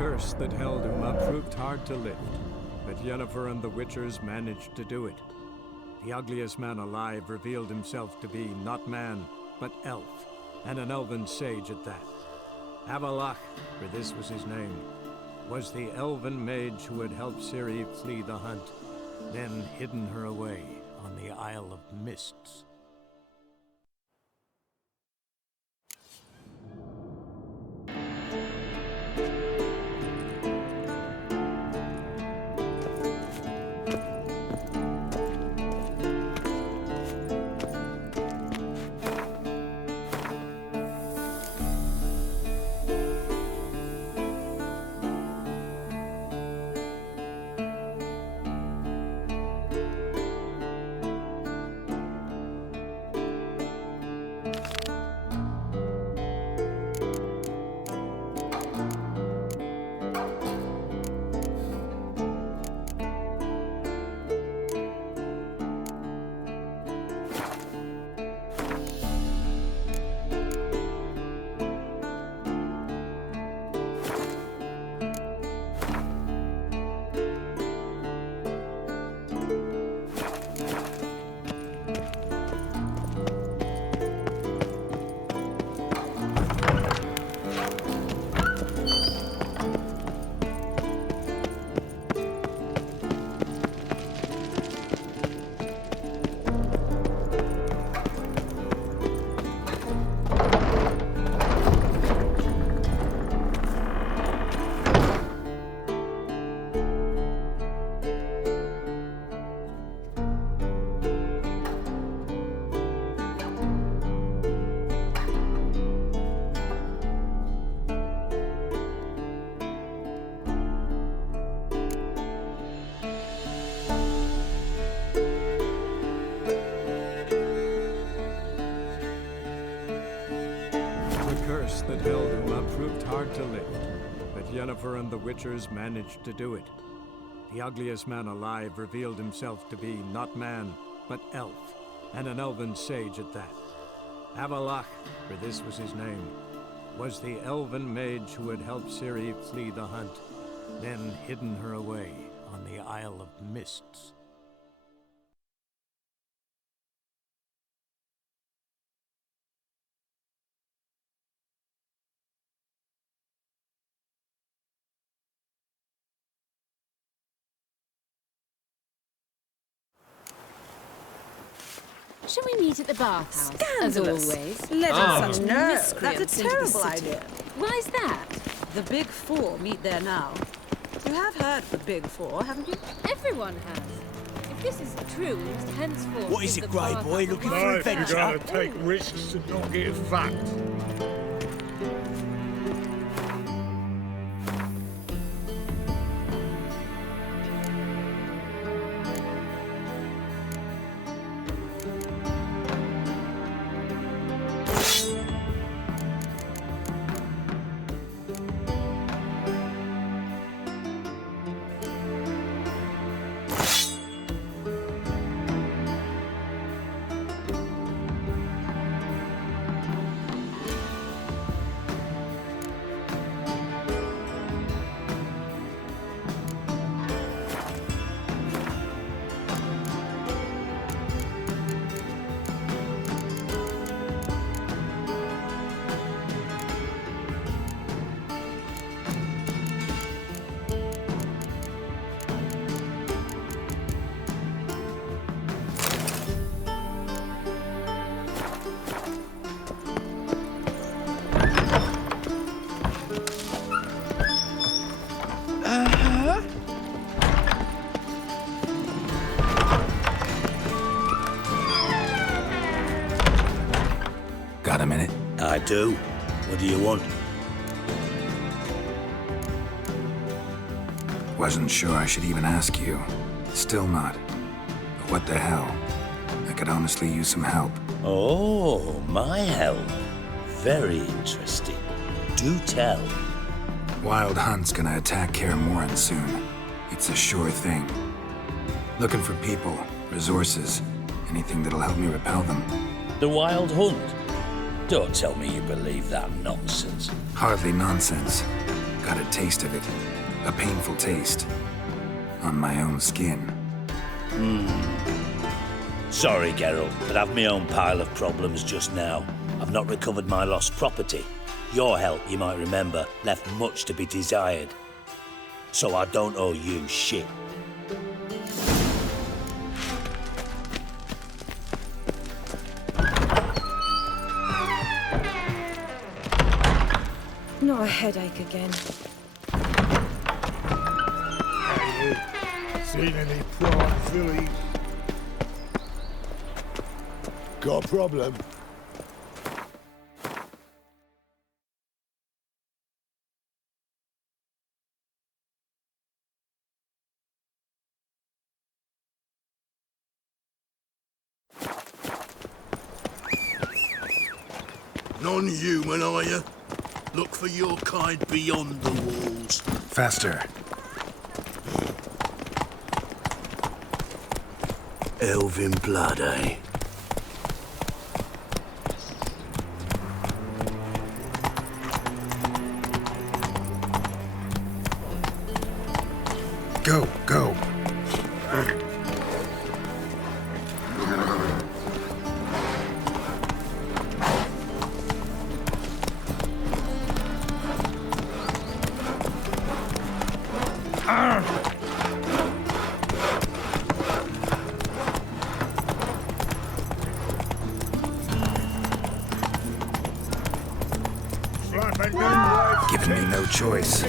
curse that held Uma proved hard to lift, but Yennefer and the Witchers managed to do it. The ugliest man alive revealed himself to be not man, but elf, and an elven sage at that. Avalach, for this was his name, was the elven mage who had helped Ciri flee the hunt, then hidden her away on the Isle of Mists. That held Uma proved hard to lift, but Yennefer and the Witchers managed to do it. The ugliest man alive revealed himself to be not man, but elf, and an elven sage at that. Avalach, for this was his name, was the elven mage who had helped Ciri flee the hunt, then hidden her away on the Isle of Mists. Shall we meet at the bathhouse? Scandalous. As always. Let us such no, miscreants that's a into the terrible city. idea. Why is that? The Big Four meet there now. You have heard of the Big Four, haven't you? Everyone has. If this is true, we must henceforth... What is it, Grey Boy? Looking for Life, you adventure? gotta take risks and not get fucked. Got a minute? I do. What do you want? Wasn't sure I should even ask you. Still not. But what the hell? I could honestly use some help. Oh, my help. Very interesting. Do tell. Wild Hunt's gonna attack Kaer Morhen soon. It's a sure thing. Looking for people, resources, anything that'll help me repel them. The Wild Hunt? Don't tell me you believe that nonsense. Hardly nonsense. got a taste of it. A painful taste. On my own skin. Sorry, Geralt, but I've my own pile of problems just now. I've not recovered my lost property. Your help, you might remember, left much to be desired. So I don't owe you shit. Not a headache again. Hey, you. Seen any prawn fillies? Got a problem? Non-human, are you? Look for your kind beyond the walls. Faster. Elven blood, eh? Go, go. Giving me no choice.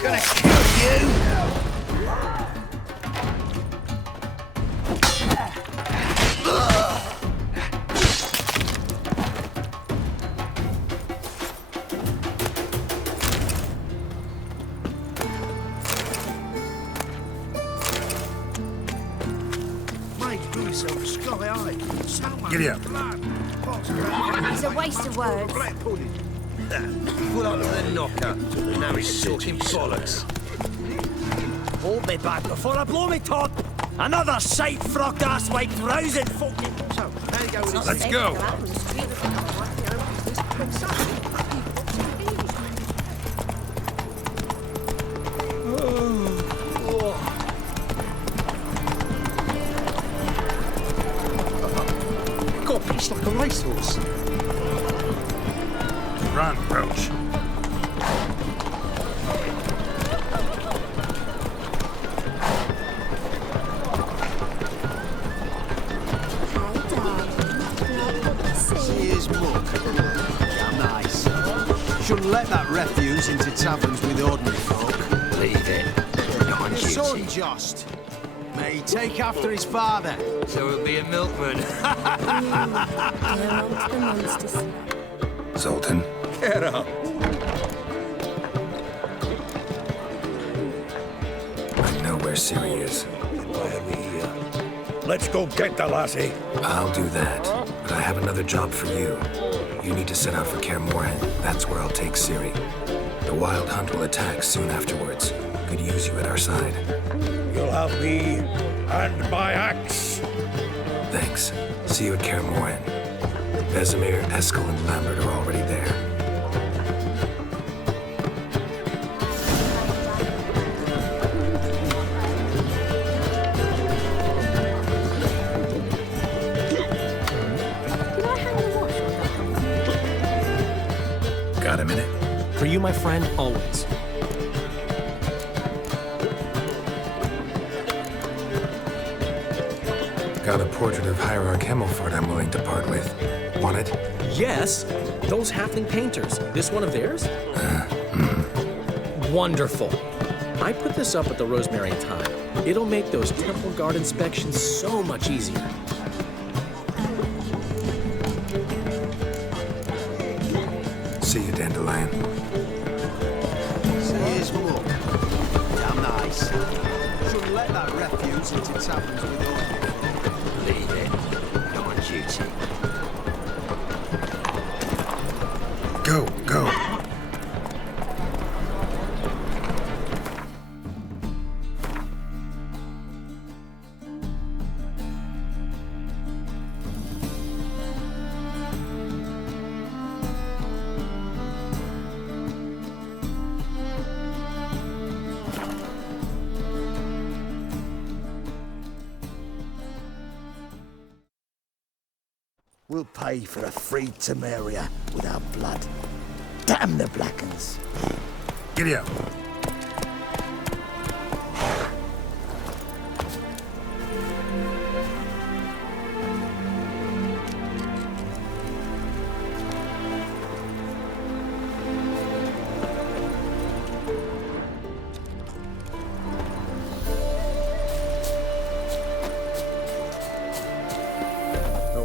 Gonna kill you! Giddy up. It's a waste of words. Put up the knocker. Now he's talking bollocks. Hold me back before I blow me top. Another sight-frocked asswipe rousing fucking. So, how you go with this? Let's go. God, it's like a racehorse. Run, Roach. See his muck. Nice. Shouldn't let that refuse into taverns with ordinary folk. Leave it. Not on duty. It's unjust. May he take after his father. So he'll be a milkman. Zoltan. Get up. I know where Siri is. Let's go get the lassie. I'll do that. But I have another job for you. You need to set out for Kaer Morhen. That's where I'll take Siri. The Wild Hunt will attack soon afterwards. Could use you at our side. You'll have me and my axe. Thanks. See you at Kaer Morhen. Vesemir, Eskel, and Lambert are already there. Got a minute? For you, my friend, always. Got a portrait of Hierarch Himmelfart I'm willing to part with. Want it? Yes, those halfling painters. This one of theirs? Wonderful. I put this up at the Rosemary Time. It'll make those temple guard inspections so much easier. See you, Dandelion. See his muck. Damn nice. Shouldn't let that refuse into taverns with ordinary folk. Leave it. Not on duty. Go, go. We'll pay for the free Temeria with our blood. Damn the Blackens. Giddy up.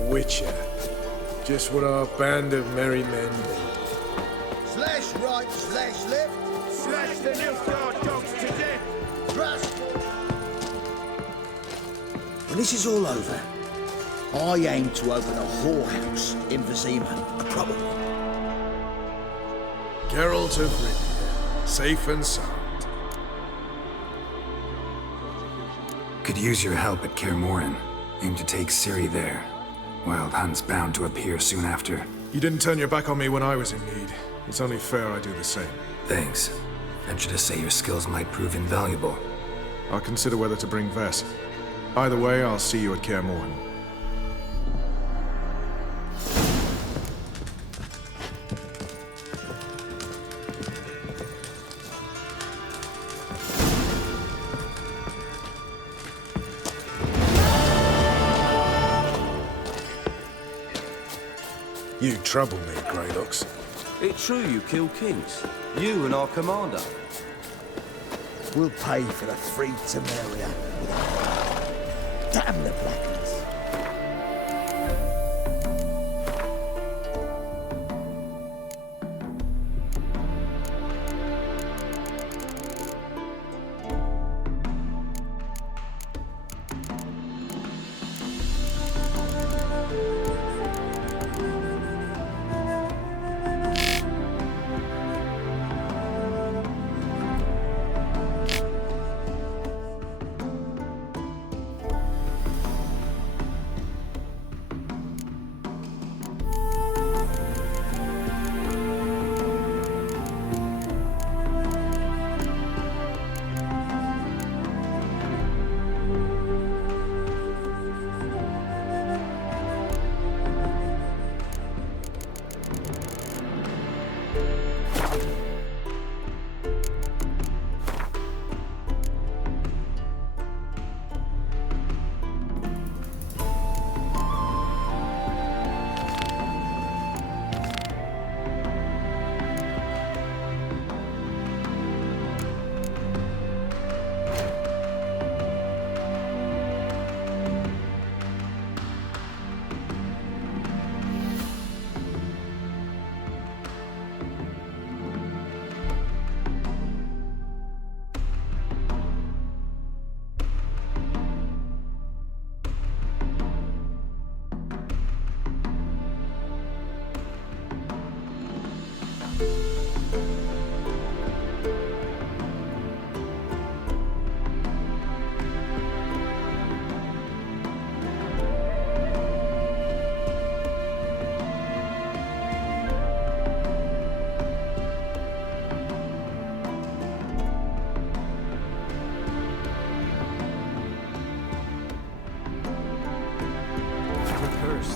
Witcher. Just what our band of merry men need. Slash right, slash left. Slash the Nilfgaard dogs to death! Trust. When this is all over, I aim to open a whorehouse in Vizima, a proper one. Geralt of Rivia, safe and sound. Could use your help at Kaer Morhen. Aim to take Ciri there. Wild Hunt's bound to appear soon after. You didn't turn your back on me when I was in need. It's only fair I do the same. Thanks. Venture to say your skills might prove invaluable. I'll consider whether to bring Vess. Either way, I'll see you at Kaer Morhen. You trouble me, Greylocks. It's true you kill kings. You and our commander. We'll pay for the free Temeria with our blood. Damn the Blackens.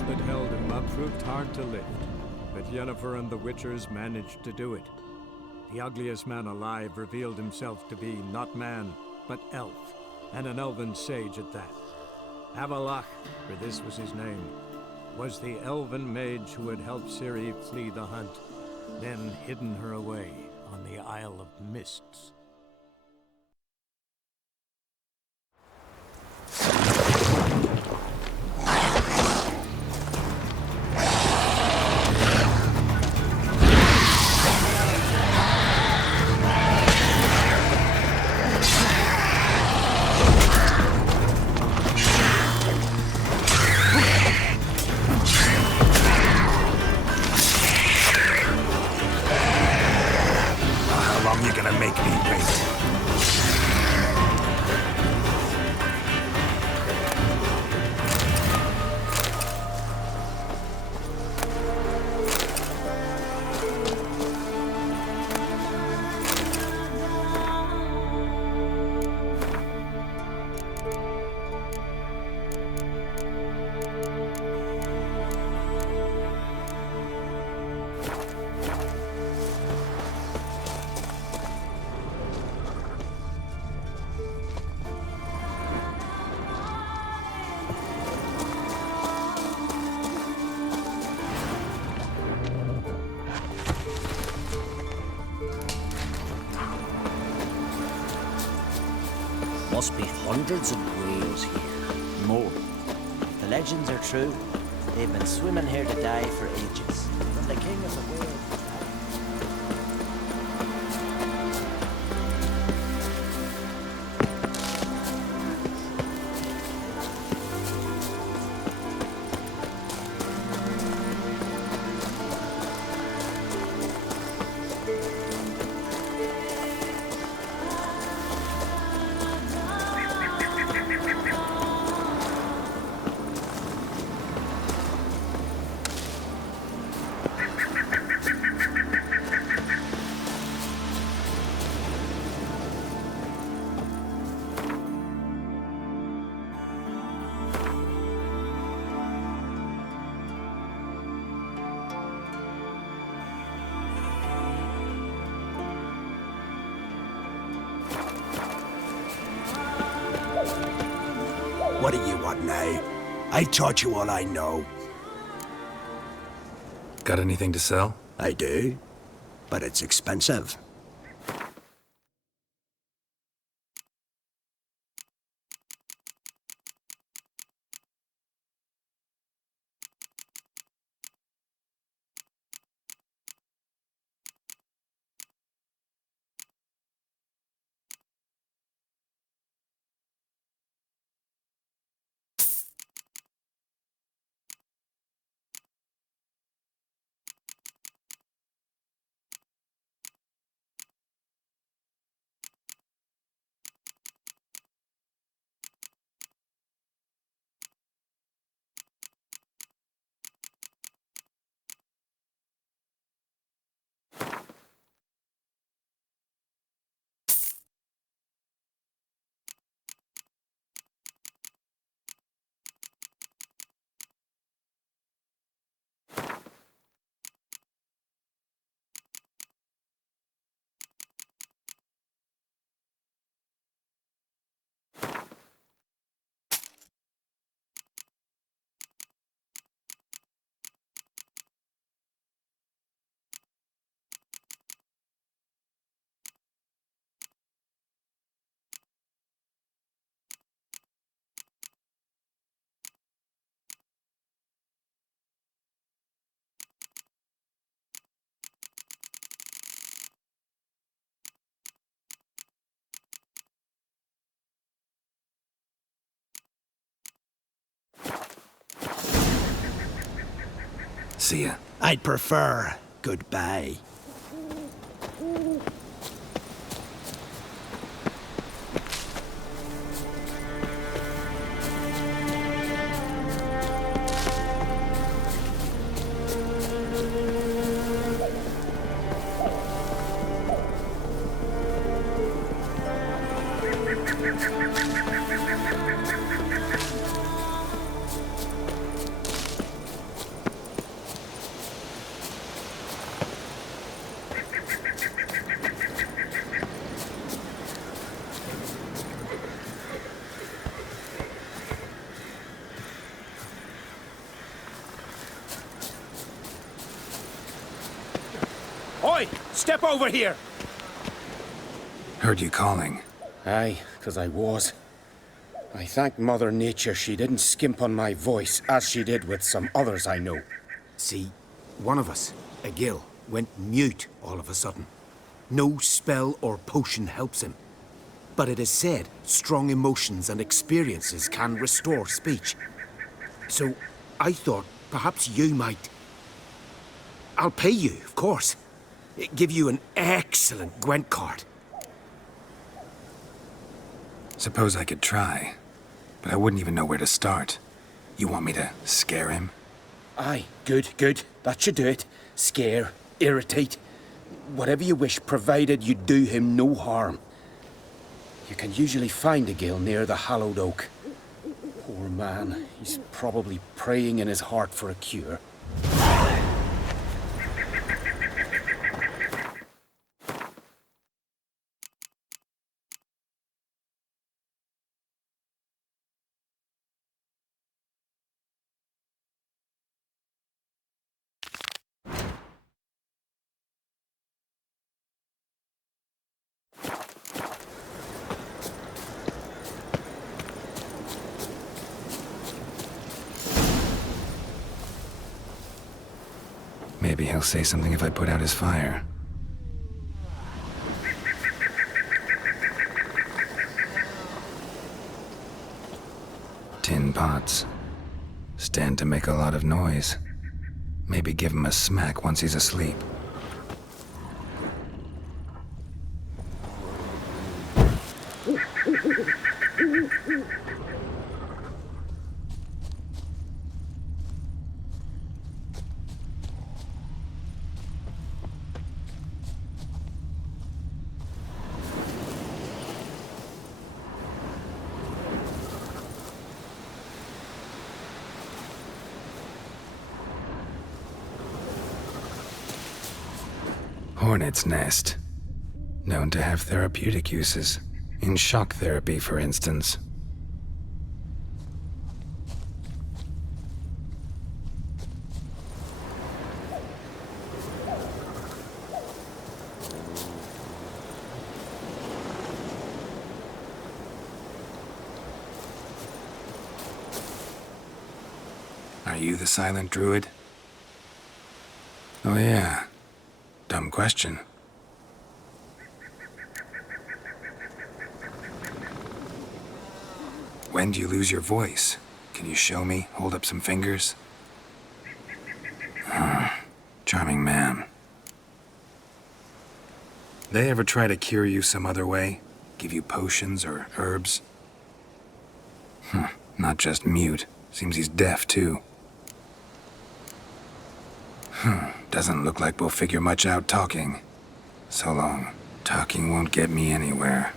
That held him up proved hard to lift, but Yennefer and the Witchers managed to do it. The ugliest man alive revealed himself to be not man, but elf, and an elven sage at that. Avalach, for this was his name, was the elven mage who had helped Ciri flee the hunt, then hidden her away on the Isle of Mists. Must be hundreds of whales here. More. If the legends are true, they've been swimming here to die for ages. From the king of the whales. What do you want now? I taught you all I know. Got anything to sell? I do, but it's expensive. See ya. I'd prefer goodbye. Oi! Step over here! Heard you calling. Aye, 'cause I was. I thank Mother Nature she didn't skimp on my voice, as she did with some others I know. See, one of us, a Gil, went mute all of a sudden. No spell or potion helps him. But it is said strong emotions and experiences can restore speech. So I thought perhaps you might... I'll pay you, of course. Give you an excellent Gwent card. Suppose I could try, but I wouldn't even know where to start. You want me to scare him? Aye, good, good. That should do it. Scare, irritate, whatever you wish, provided you do him no harm. You can usually find a Gil near the Hallowed Oak. Poor man, he's probably praying in his heart for a cure. Maybe he'll say something if I put out his fire. Tin pots. Stand to make a lot of noise. Maybe give him a smack once he's asleep. Hornet's nest. Known to have therapeutic uses. In shock therapy, for instance. Are you the silent druid? Oh yeah. Dumb question. When do you lose your voice? Can you show me? Hold up some fingers? Charming man. They ever try to cure you some other way? Give you potions or herbs? Not just mute. Seems he's deaf, too. Doesn't look like we'll figure much out talking. So long. Talking won't get me anywhere.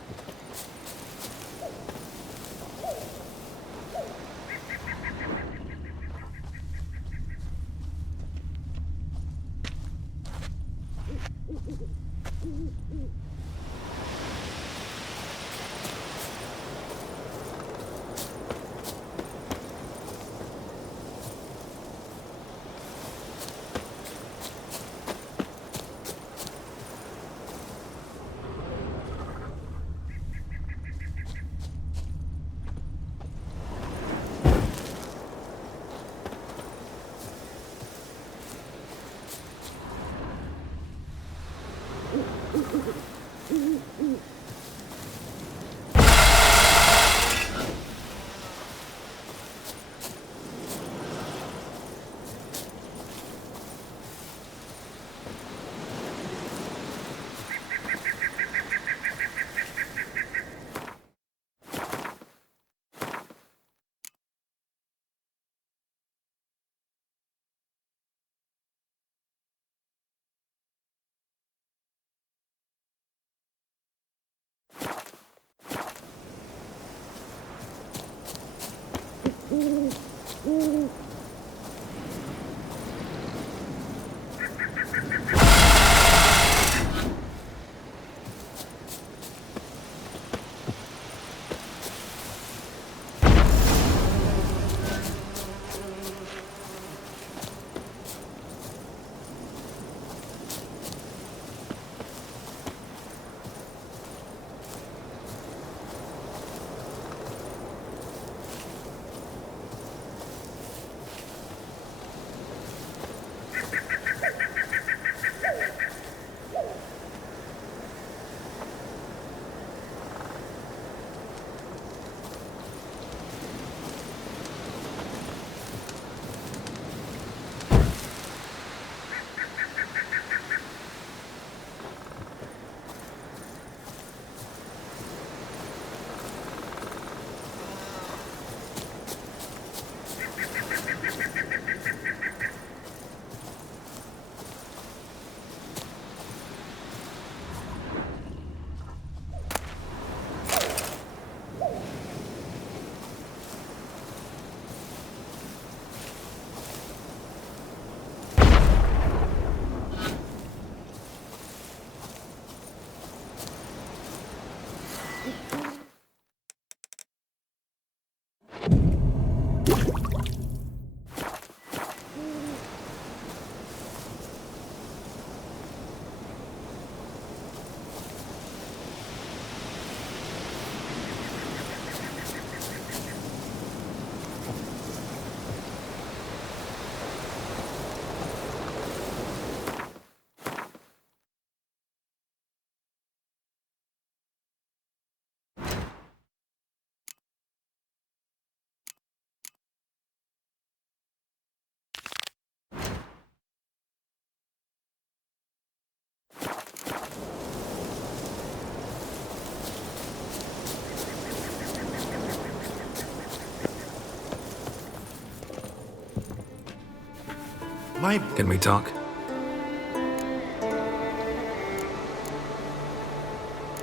Bible. Can we talk?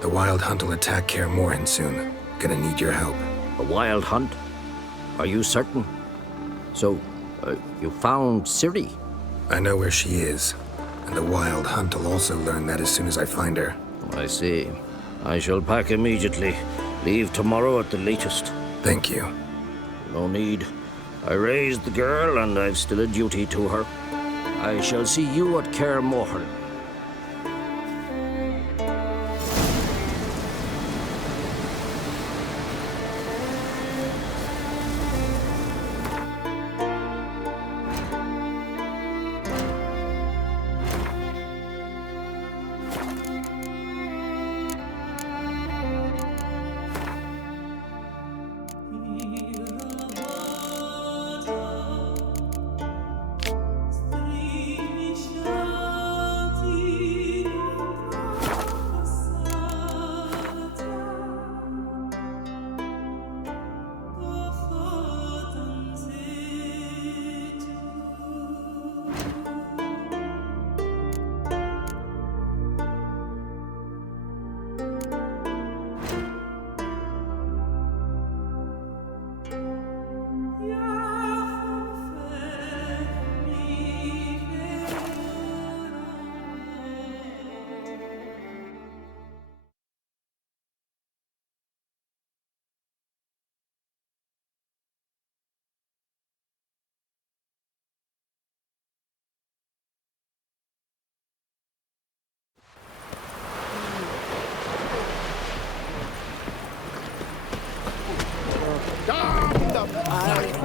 The Wild Hunt will attack Kaer Morhen soon. Gonna need your help. A wild hunt? Are you certain? So, you found Ciri? I know where she is. And the Wild Hunt will also learn that as soon as I find her. I see. I shall pack immediately. Leave tomorrow at the latest. Thank you. No need. I raised the girl, and I've still a duty to her. I shall see you at Kaer Morhen.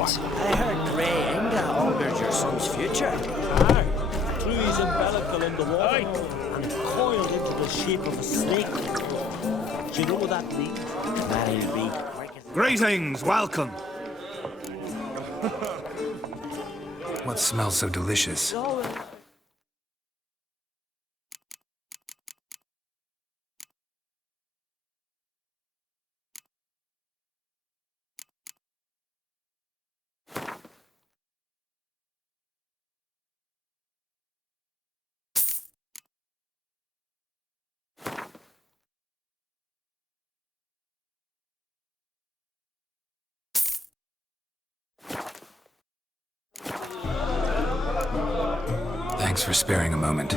I heard Grey Inga altered your son's future. Aye. Trees umbilical in the water and coiled into the shape of a snake. Do you know what that means? That'll be. Greetings, welcome. What smells so delicious? Thanks for sparing a moment.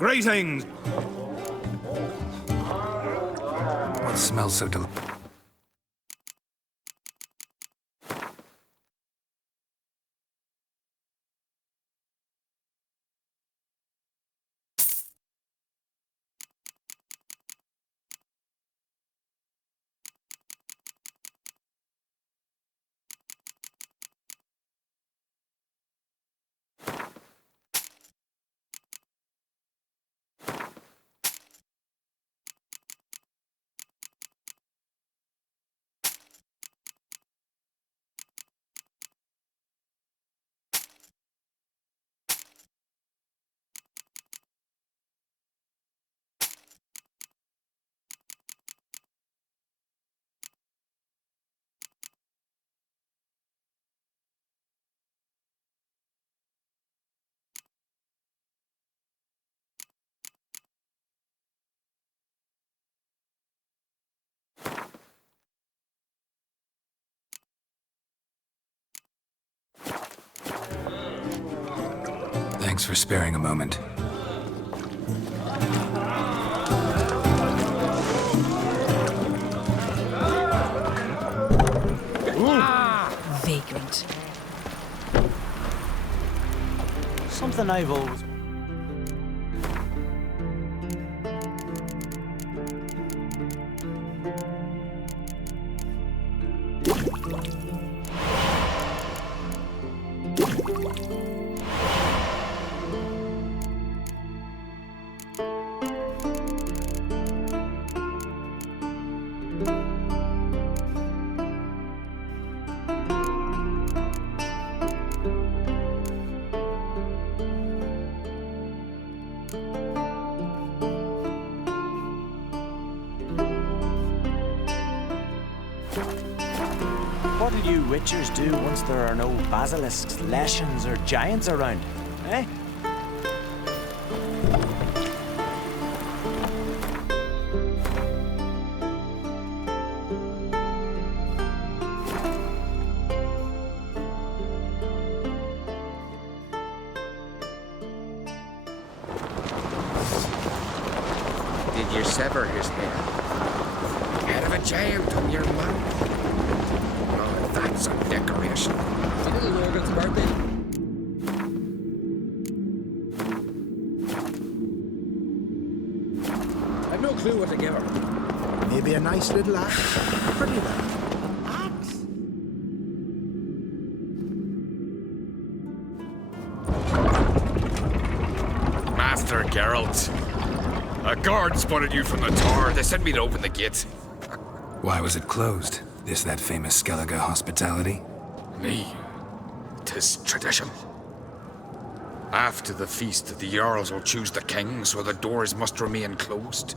Greetings! What smells so Thanks for sparing a moment. Vagrant. Something I've always... What'll you witchers do once there are no basilisks, leshens, or giants around? Eh? Did you sever his head? Head of a giant on your mouth. Oh, that's a decoration. A little Logan's birthday. I've no clue what to give her. Maybe a nice little axe. Pretty well. Master Geralt. A guard spotted you from the tower. They sent me to open the gate. Why was it closed? Is that famous Skellige hospitality? Me. 'Tis tradition. After the feast, the Jarls will choose the king, so the doors must remain closed.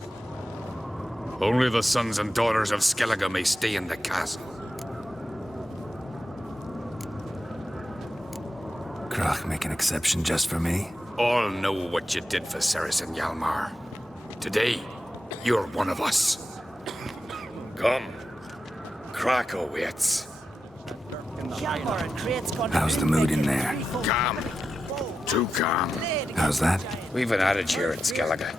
Only the sons and daughters of Skellige may stay in the castle. Krach make an exception just for me? All know what you did for Saracen Hjalmar. Today, you're one of us. Come. Krach awaits. How's the mood in there? Calm. Too calm. How's that? We've an adage here at Skellige.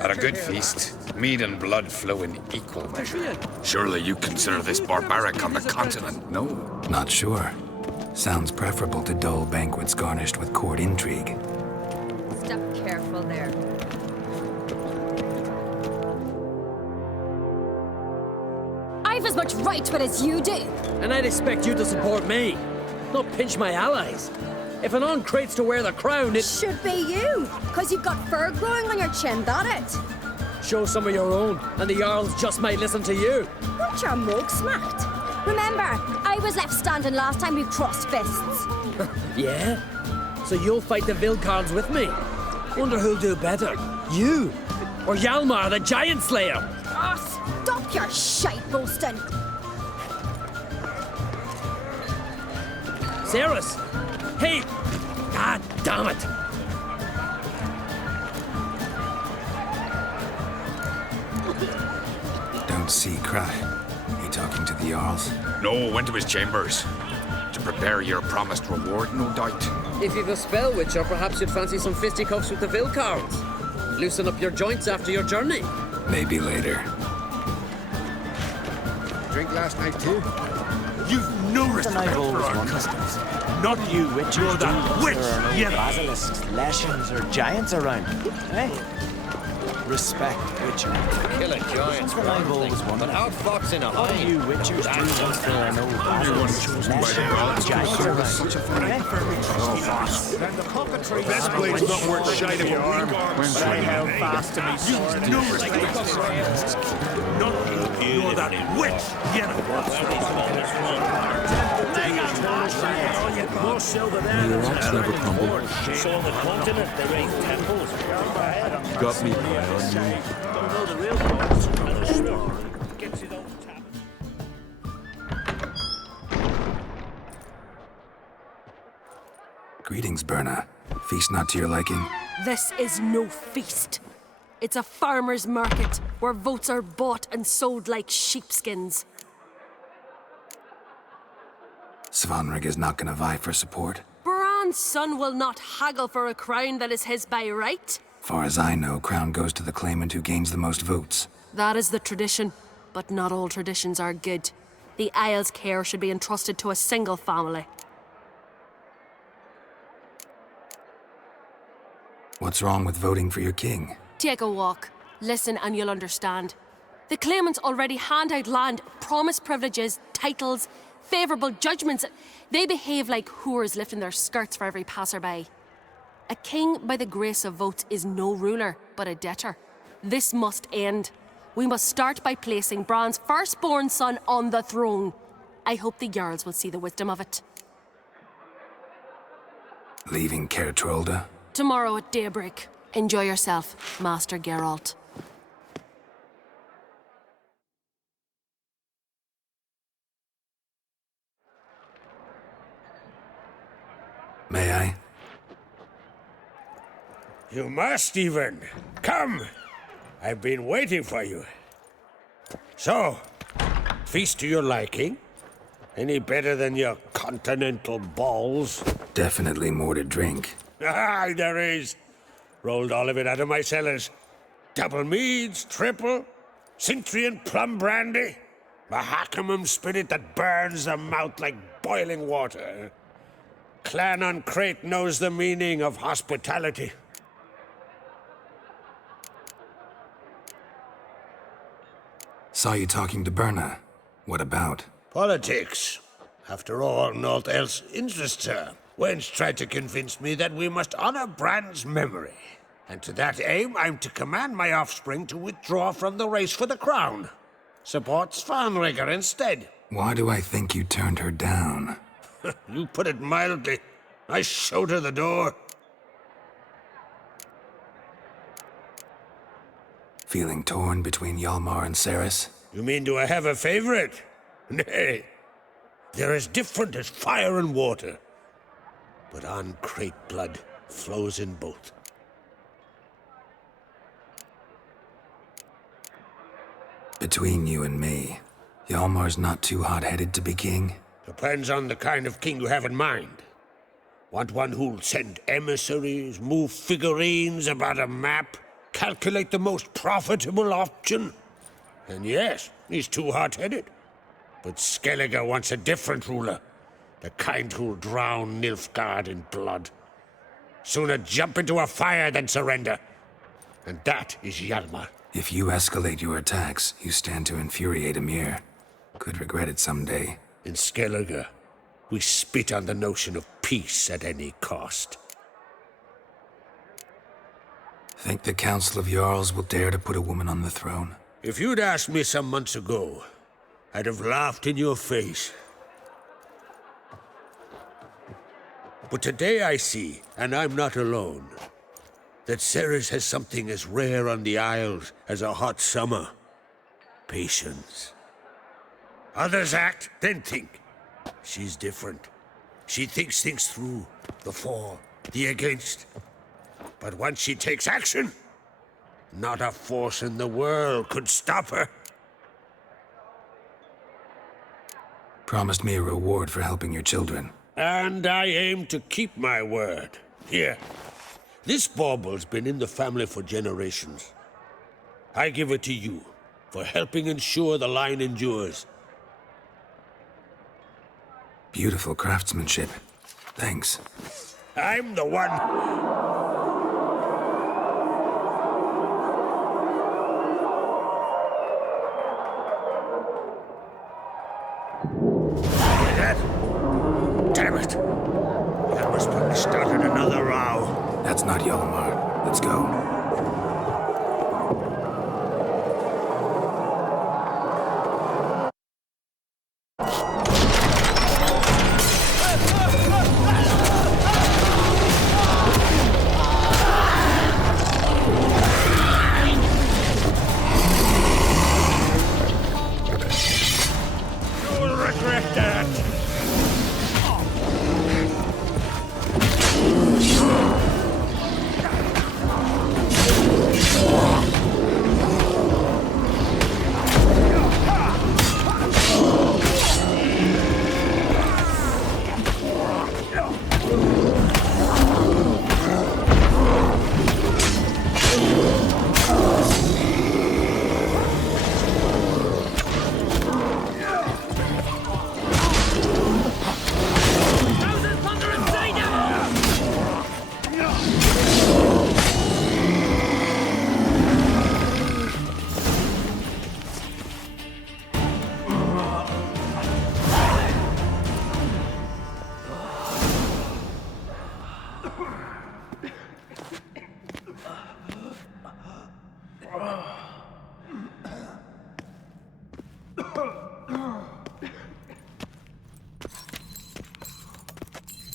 At a good feast, mead and blood flow in equal measure. Surely you consider this barbaric on the continent, no? Not sure. Sounds preferable to dull banquets garnished with court intrigue. Step careful there. I've as much right to it as you do. And I'd expect you to support me, not pinch my allies. If an on crates to wear the crown, it should be you, because you've got fur growing on your chin, that it? Show some of your own, and the Jarls just might listen to you. Want your mug smacked? Remember, I was left standing last time we crossed fists. Yeah? So you'll fight the Vilcards with me? Wonder who'll do better, you or Hjalmar the Giant Slayer? Oh, stop your shite boasting. Ceres! Hey! God damn it! Don't see Krach. He talking to the Jarls? No, went to his chambers. To prepare your promised reward, no doubt. If you've a spell witcher, perhaps you'd fancy some fisticuffs with the Vilcards. Loosen up your joints after your journey. Maybe later. Drink last night too? You've no respect for our customs. Not you, Witchers you're that witch, yeah. yeah. Basilisks, leshens, or giants around. Hey? Respect, Witcher. Kill a giant, Something I've always wondered. but outfox in a What do hive. you Witchers do once there are no basilisks, leshens, or giants around? Such a funny The best blade's not worth shite of your arm. But I held fast to me sword. No respect for our customs. Not you, you're that witch, yeah. More silver there. The rocks never crumble. So on the continent, they raise temples. Got me by on you. Don't know the real cause. And a sure gets it on tap. Greetings, Berna. Feast not to your liking? This is no feast. It's a farmer's market where votes are bought and sold like sheepskins. Svanrig is not gonna vie for support. Bran's son will not haggle for a crown that is his by right. Far as I know, crown goes to the claimant who gains the most votes. That is the tradition, but not all traditions are good. The Isle's care should be entrusted to a single family. What's wrong with voting for your king? Take a walk. Listen and you'll understand. The claimants already hand out land, promise privileges, titles, favourable judgments. They behave like whores lifting their skirts for every passerby. A king by the grace of votes is no ruler, but a debtor. This must end. We must start by placing Bran's firstborn son on the throne. I hope the Jarls will see the wisdom of it. Leaving Caer Trolda? Tomorrow at daybreak. Enjoy yourself, Master Geralt. May I? You must, even. Come. I've been waiting for you. So, feast to your liking? Any better than your continental balls? Definitely more to drink. Ah, there is. Rolled all of it out of my cellars. Double meads, triple, Cintrian plum brandy, Mahakimum spirit that burns the mouth like boiling water. Clan on Crate knows the meaning of hospitality. Saw you talking to Berna. What about? Politics. After all, naught else interests her. Wench tried to convince me that we must honor Bran's memory. And to that aim, I'm to command my offspring to withdraw from the race for the crown. Support Svanrigger instead. Why do I think you turned her down? You put it mildly. I showed her the door. Feeling torn between Hjalmar and Ceres? You mean, do I have a favorite? Nay. They're as different as fire and water. But on Crate blood flows in both. Between you and me, Hjalmar's not too hot-headed to be king? Depends on the kind of king you have in mind. Want one who'll send emissaries, move figurines about a map, calculate the most profitable option? And yes, he's too hot-headed. But Skellige wants a different ruler. The kind who'll drown Nilfgaard in blood. Sooner jump into a fire than surrender. And that is Hjalmar. If you escalate your attacks, you stand to infuriate Emir. Could regret it someday. In Skellige, we spit on the notion of peace at any cost. Think the Council of Jarls will dare to put a woman on the throne? If you'd asked me some months ago, I'd have laughed in your face. But today I see, and I'm not alone, that Ceres has something as rare on the Isles as a hot summer. Patience. Others act, then think. She's different. She thinks things through, the for, the against. But once she takes action, not a force in the world could stop her. Promised me a reward for helping your children. And I aim to keep my word. Here, This bauble's been in the family for generations. I give it to you for helping ensure the line endures. Beautiful craftsmanship. Thanks. I'm the one. Hear that? Damn it! That must probably started another row. That's not Hjalmar. Let's go.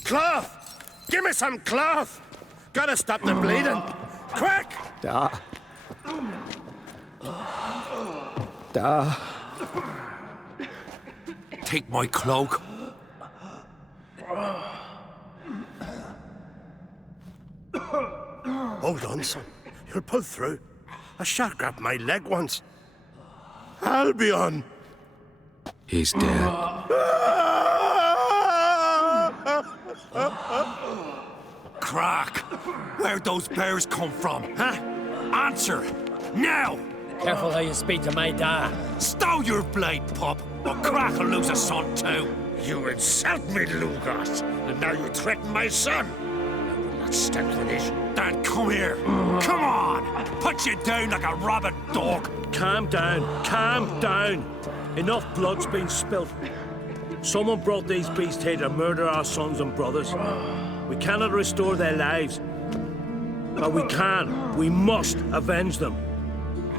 Cloth! Give me some cloth! Gotta stop the bleeding! Quick! Da. Take my cloak. Hold on, son. You'll pull through. A shark grabbed my leg once. Albion! He's dead. Crack! Where'd those bears come from, huh? Answer! Now! Careful how you speak to my dad. Stow your blade, pup, or Crack will lose a son too. You insult me, Lugos, and now you threaten my son. I will not stand for this. Dan, come here. Come on! Put you down like a rabid dog. Calm down. Calm down. Enough blood's been spilt. Someone brought these beasts here to murder our sons and brothers. We cannot restore their lives. But we can. We must avenge them.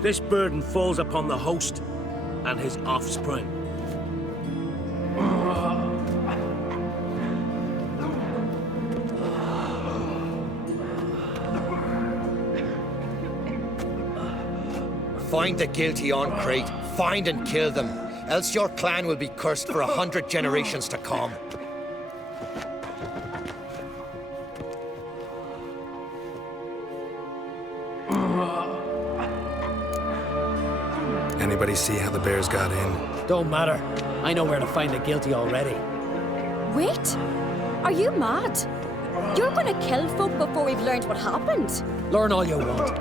This burden falls upon the host and his offspring. Find the guilty on Crete. Find and kill them. Else your clan will be cursed for 100 generations to come. Anybody see how the bears got in? Don't matter. I know where to find the guilty already. Wait! Are you mad? You're gonna kill folk before we've learned what happened. Learn all you want.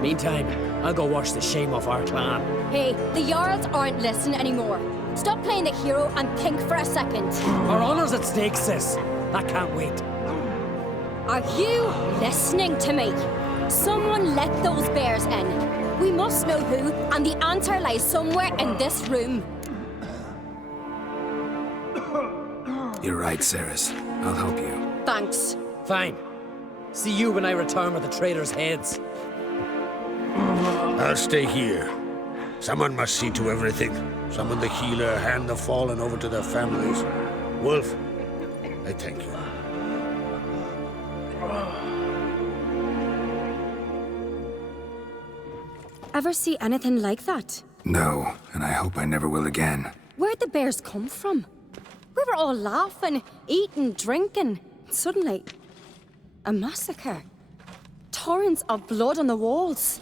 Meantime, I'll go wash the shame off our clan. Hey, the Jarls aren't listening anymore. Stop playing the hero and think for a second. Our honor's at stake, sis. I can't wait. Are you listening to me? Someone let those bears in. We must know who, and the answer lies somewhere in this room. You're right, Ceres. I'll help you. Thanks. Fine. See you when I return with the traitors' heads. I'll stay here. Someone must see to everything. Summon the healer, hand the fallen over to their families. Wolf, I thank you. Ever see anything like that? No, and I hope I never will again. Where'd the bears come from? We were all laughing, eating, drinking. Suddenly, a massacre. Torrents of blood on the walls.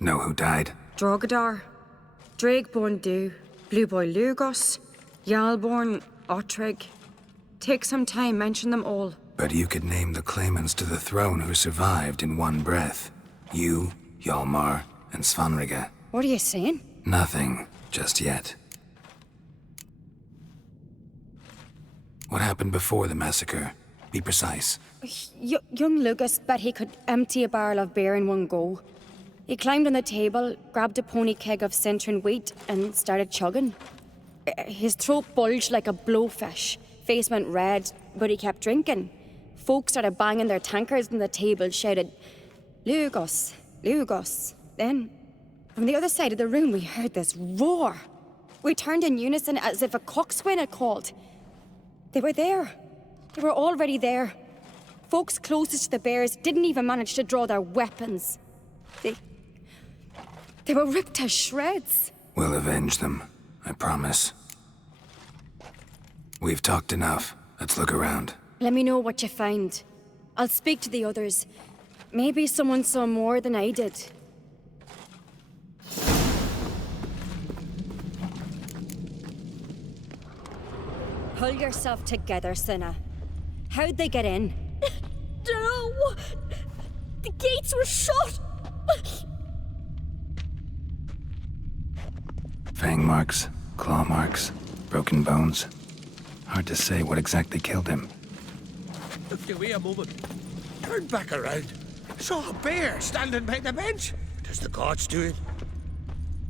Know who died? Drogadar, Drakeborn Du, Blue Boy Lugos, Yalborn, Otreg, Take some time, mention them all. But you could name the claimants to the throne who survived in one breath. You, Hjalmar, and Svanrige. What are you saying? Nothing, just yet. What happened before the massacre? Be precise. Young Lucas bet he could empty a barrel of beer in one go. He climbed on the table, grabbed a pony keg of Centron wheat, and started chugging. His throat bulged like a blowfish, face went red, but he kept drinking. Folks started banging their tankards on the table, shouted, "Lugos, Lugos." Then, from the other side of the room, we heard this roar. We turned in unison as if a coxswain had called. They were there. They were already there. Folks closest to the bears didn't even manage to draw their weapons. They were ripped to shreds. We'll avenge them, I promise. We've talked enough. Let's look around. Let me know what you find. I'll speak to the others. Maybe someone saw more than I did. Pull yourself together, Cinna. How'd they get in? No! The gates were shut! Fang marks, claw marks, broken bones. Hard to say what exactly killed him. Look, wait a moment. Turn back around. Saw a bear standing by the bench. Does the gods do it?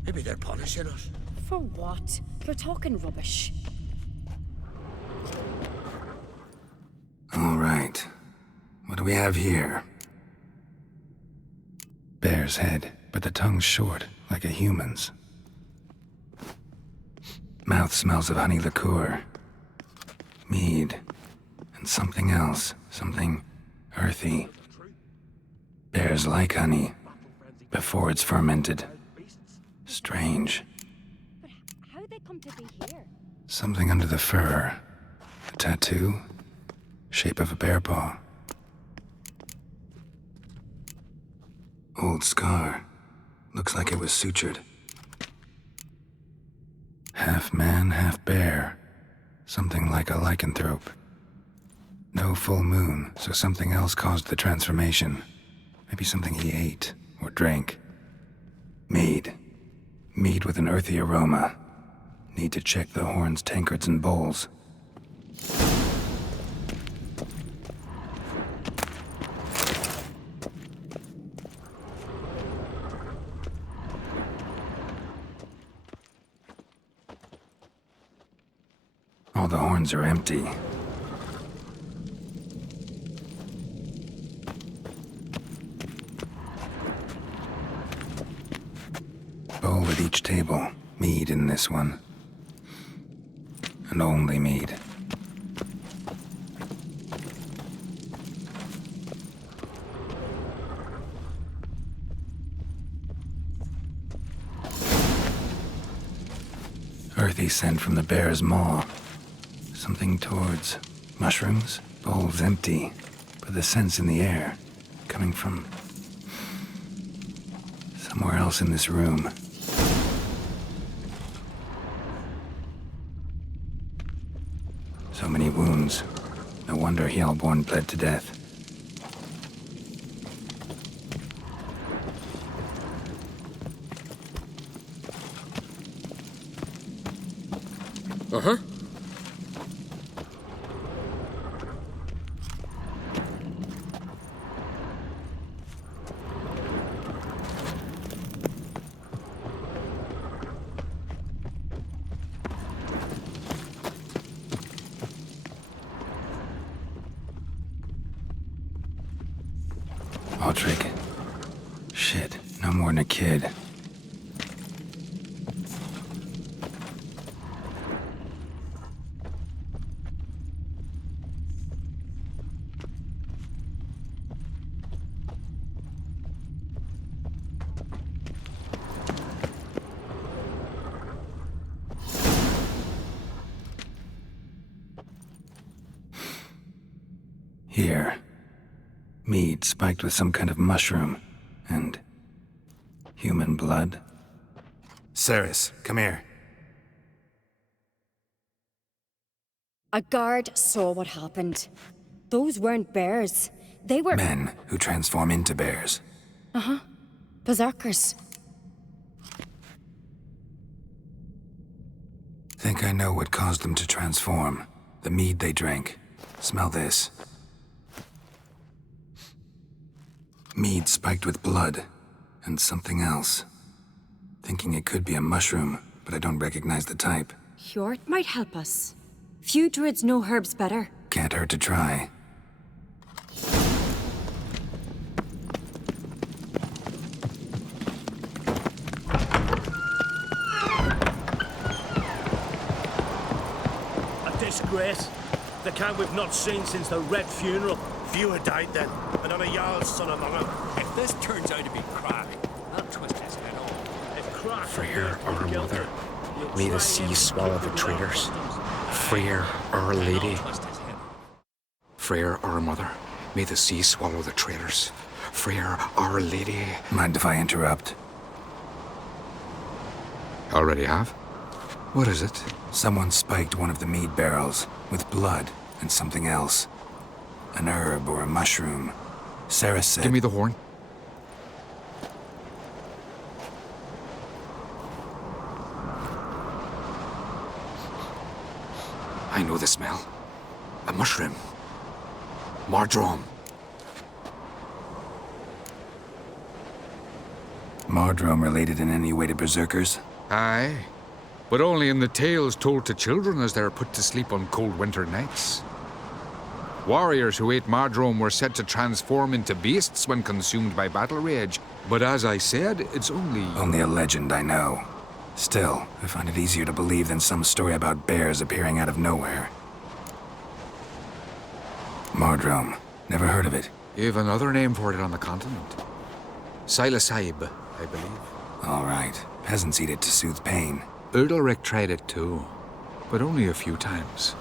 Maybe they're punishing us. For what? You're talking rubbish. All right. What do we have here? Bear's head, but the tongue's short, like a human's. Mouth smells of honey liqueur. Mead. And something else. Something earthy. Bears like honey. Before it's fermented. Strange. But how'd they come to be here? Something under the fur. A tattoo? Shape of a bear paw. Old scar. Looks like it was sutured. Half man, half bear. Something like a lycanthrope. No full moon, so something else caused the transformation. Maybe something he ate or drank. Mead. Mead with an earthy aroma. Need to check the horns, tankards, and bowls. All the horns are empty. Bowl at each table. Mead in this one. And only mead. Earthy scent from the bear's maw. Something towards mushrooms. Bowl's empty, but the scent's in the air. Coming from somewhere else in this room. So many wounds. No wonder Hjalborn bled to death. Uh-huh. Audric. Shit, no more than a kid. Here. Mead spiked with some kind of mushroom. And human blood. Ceres, come here. A guard saw what happened. Those weren't bears. They were... Men who transform into bears. Uh-huh. Berserkers. Think I know what caused them to transform. The mead they drank. Smell this. Mead spiked with blood. And something else. Thinking it could be a mushroom, but I don't recognize the type. Hjort might help us. Few druids know herbs better. Can't hurt to try. A disgrace. The kind we've not seen since the Red Funeral. Few had died then, and not a Jarl's son among them. If this turns out to be Crack, I'll twist his head off. If Crack... Freer, our mother, may the sea swallow the traitors. Freer, our lady. Freer, our mother, may the sea swallow the traitors. Freer, our lady. Mind if I interrupt? Already have? What is it? Someone spiked one of the mead barrels with blood and something else. An herb or a mushroom. Sarah said... Give me the horn. I know the smell. A mushroom. Mardrome. Mardrome related in any way to berserkers? Aye. But only in the tales told to children as they're put to sleep on cold winter nights. Warriors who ate Mardrome were said to transform into beasts when consumed by battle rage. But as I said, it's only... Only a legend, I know. Still, I find it easier to believe than some story about bears appearing out of nowhere. Mardrome. Never heard of it. You've another name for it on the continent. Silasaib, I believe. All right. Peasants eat it to soothe pain. Udalric tried it too, but only a few times.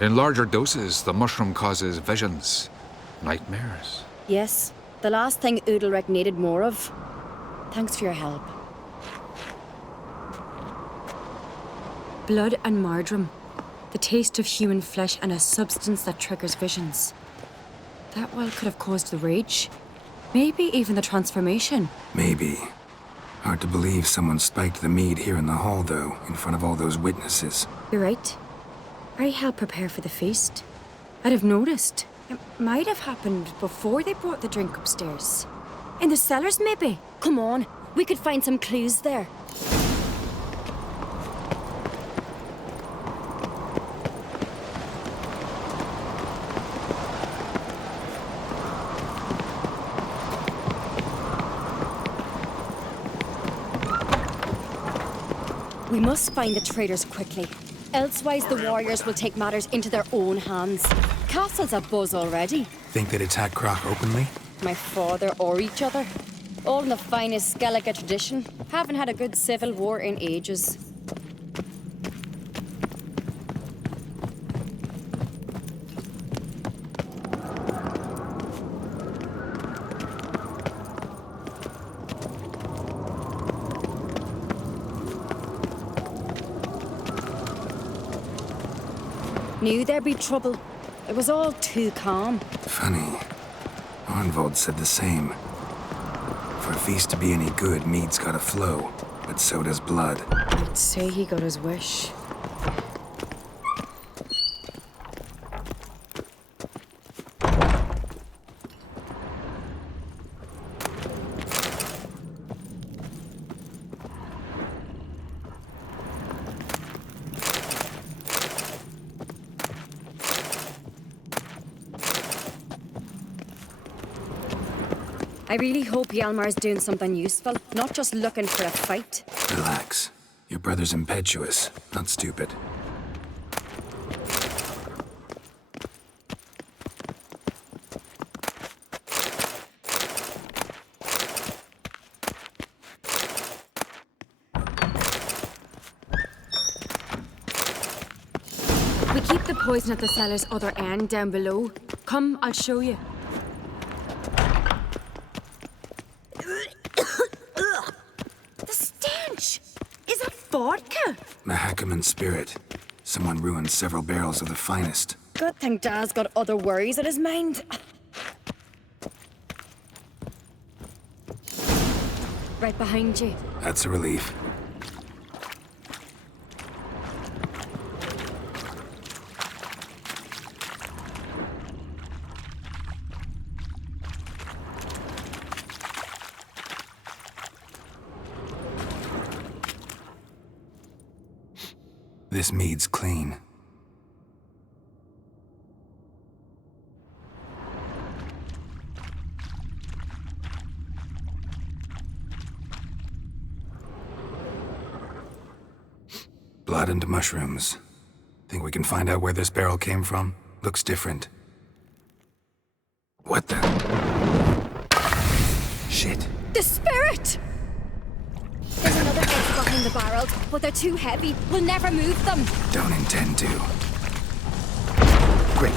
In larger doses, the mushroom causes visions, nightmares. Yes, the last thing Udalric needed more of. Thanks for your help. Blood and Mardrome. The taste of human flesh and a substance that triggers visions. That well could have caused the rage. Maybe even the transformation. Maybe. Hard to believe someone spiked the mead here in the hall, though, in front of all those witnesses. You're right. I helped prepare for the feast. I'd have noticed. It might have happened before they brought the drink upstairs. In the cellars, maybe? Come on, we could find some clues there. We must find the traitors quickly. Elsewise, the warriors will take matters into their own hands. Castle's abuzz already. Think they'd attack Croc openly? My father or each other. All in the finest Skellige tradition. Haven't had a good civil war in ages. Knew there'd be trouble. It was all too calm. Funny. Arnvold said the same. For a feast to be any good, mead's gotta flow, but so does blood. I'd say he got his wish. I really hope Hjalmar's doing something useful, not just looking for a fight. Relax. Your brother's impetuous, not stupid. We keep the poison at the cellar's other end down below. Come, I'll show you. Vodka? Mahakaman spirit. Someone ruined several barrels of the finest. Good thing Dad's got other worries on his mind. Right behind you. That's a relief. This mead's clean. Blood and mushrooms. Think we can find out where this barrel came from? Looks different. What the? Shit. The spirit! There's another X behind the barrels, but they're too heavy. We'll never move them. Don't intend to. Quick.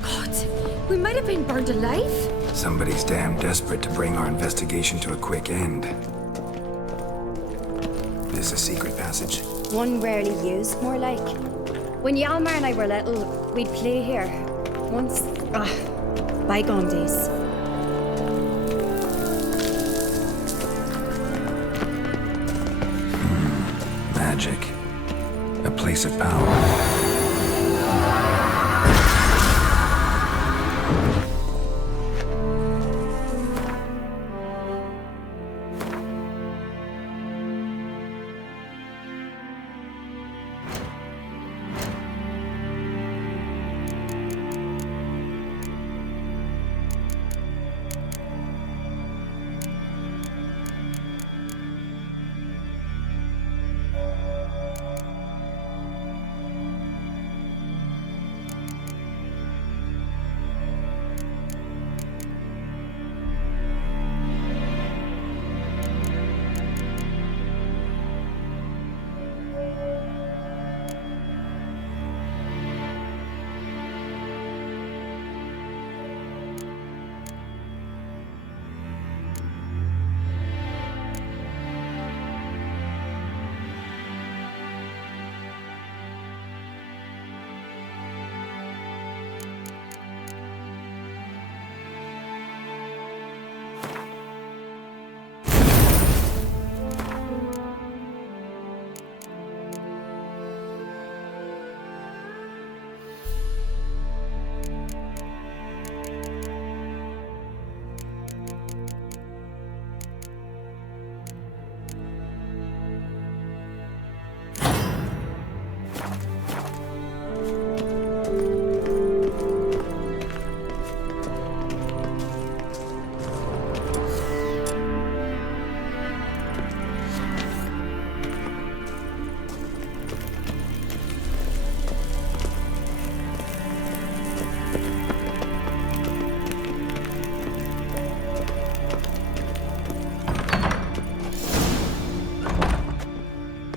God, we might have been burned alive. Somebody's damn desperate to bring our investigation to a quick end. This a secret passage? One rarely used, more like. When Hjalmar and I were little, we'd play here. Once, bygone days. Magic. A place of power.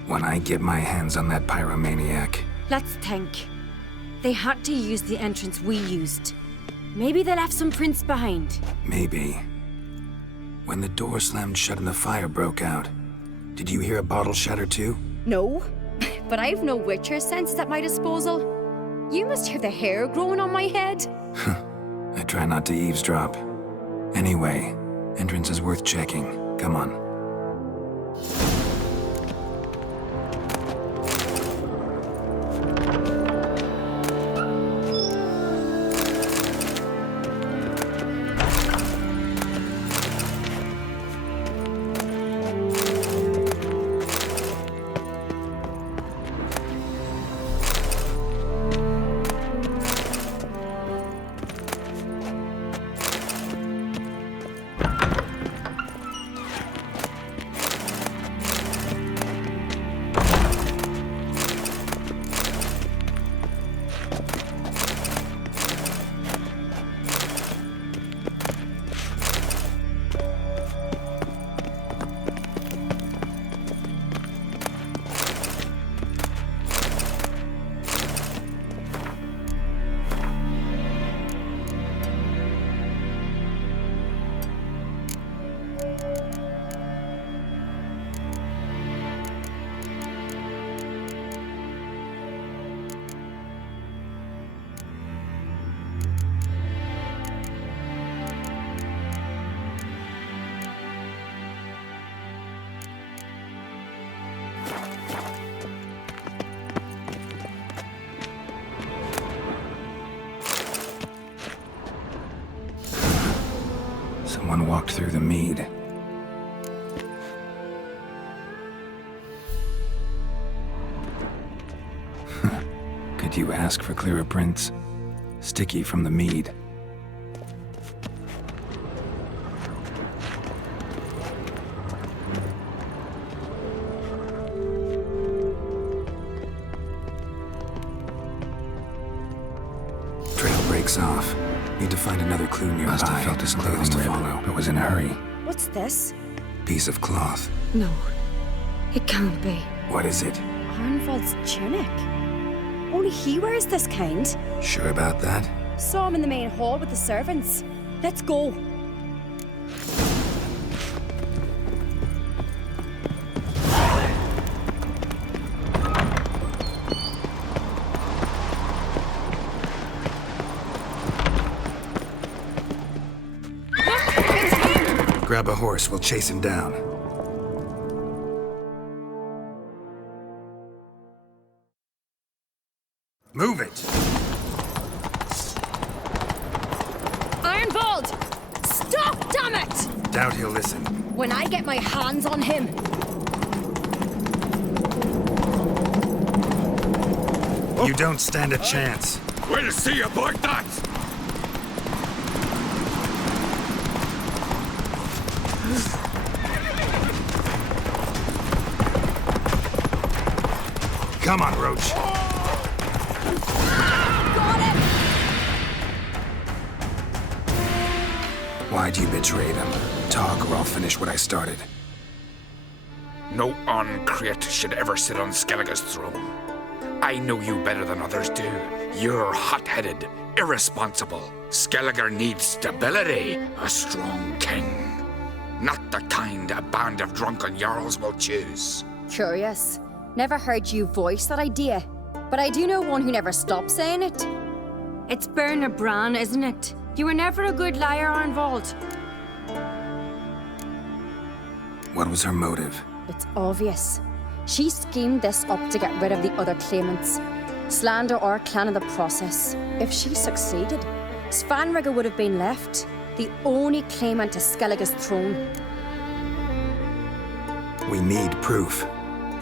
When I get my hands on that pyromaniac. Let's think. They had to use the entrance we used. Maybe they left some prints behind. Maybe. When the door slammed shut and the fire broke out, did you hear a bottle shatter too? No, but I've no Witcher senses at my disposal. You must hear the hair growing on my head. I try not to eavesdrop. Anyway, entrance is worth checking. Come on. Someone walked through the mead. Could you ask for clearer prints? Sticky from the mead. Trail breaks off. Need to find another clue nearby. Must have felt his clothing to follow, but was in a hurry. What's this? Piece of cloth. No, it can't be. What is it? Arnvald's tunic. Only he wears this kind. Sure about that? Saw him in the main hall with the servants. Let's go. Grab a horse, we'll chase him down. Move it! Arnvald! Stop, damn it! Doubt he'll listen. When I get my hands on him. You don't stand a chance. We'll see about that! Come on, Roach. Got him! Why'd you betray them? Talk or I'll finish what I started. No uncreate should ever sit on Skellige's throne. I know you better than others do. You're hot-headed, irresponsible. Skellige needs stability, a strong king. Not the kind a band of drunken jarls will choose. Curious. Never heard you voice that idea. But I do know one who never stops saying it. It's Berna Bran, isn't it? You were never a good liar, Arnvald. What was her motive? It's obvious. She schemed this up to get rid of the other claimants. Slander our clan in the process. If she succeeded, Svanrige would have been left, the only claimant to Skellige's throne. We need proof.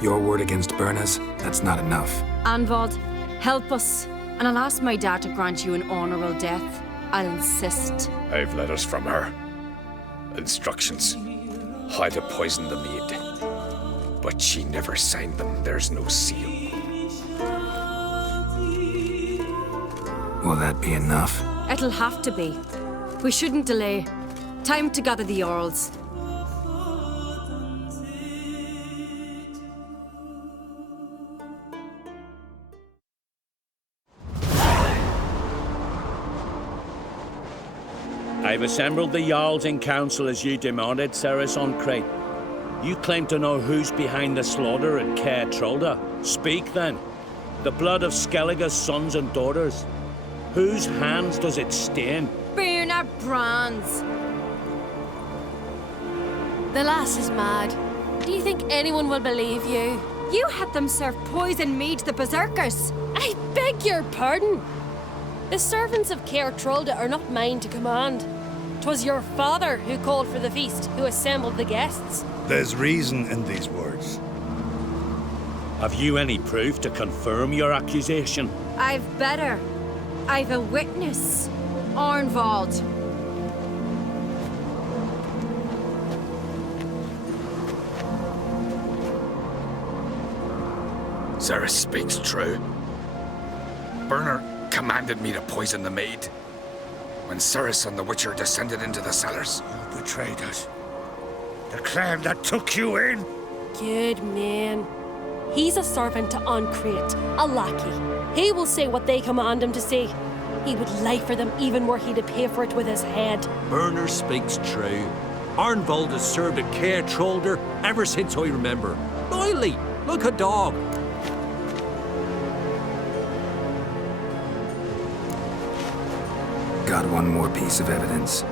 Your word against Berna's, that's not enough. Arnvald, help us, and I'll ask my dad to grant you an honourable death. I'll insist. I've letters from her. Instructions. How to poison the mead. But she never signed them. There's no seal. Will that be enough? It'll have to be. We shouldn't delay. Time to gather the Jarls. I've assembled the Jarls in council as you demanded, Ceres on Crate. You claim to know who's behind the slaughter at Caer Trolda. Speak then. The blood of Skellige's sons and daughters. Whose hands does it stain? Berna Bran's. The lass is mad. Do you think anyone will believe you? You had them serve poison mead to the berserkers. I beg your pardon. The servants of Caer Trolda are not mine to command. 'Twas your father who called for the feast, who assembled the guests. There's reason in these words. Have you any proof to confirm your accusation? I've better. I've a witness. Arnvald. Ceres speaks true. Berner commanded me to poison the maid. When Ceres and the Witcher descended into the cellars. You betrayed us. The clan that took you in. Good man. He's a servant to Uncreate, a lackey. He will say what they command him to say. He would lie for them even were he to pay for it with his head. Berner speaks true. Arnvald has served at Caer Trolda ever since I remember. Loyally, like a dog. Got one more piece of evidence.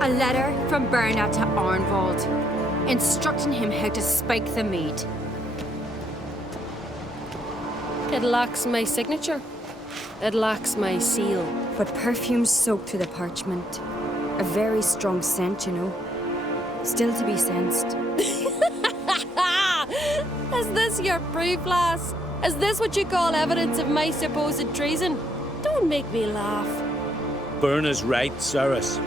A letter from Berna to Arnvald, instructing him how to spike the mead. It lacks my signature. It lacks my seal. But perfume's soaked through the parchment. A very strong scent, you know. Still to be sensed. Is this your proof, lass? Is this what you call evidence of my supposed treason? Don't make me laugh. Berna's right, Ceres.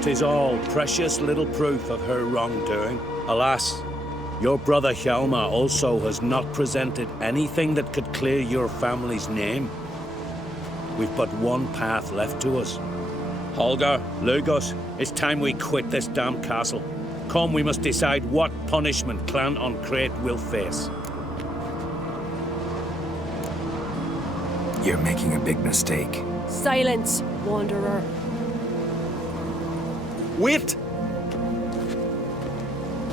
'Tis all precious little proof of her wrongdoing. Alas, your brother Hjalmar also has not presented anything that could clear your family's name. We've but one path left to us. Holger, Lugos, it's time we quit this damn castle. Come, we must decide what punishment Clan Uncrate will face. You're making a big mistake. Silence, wanderer. Wait!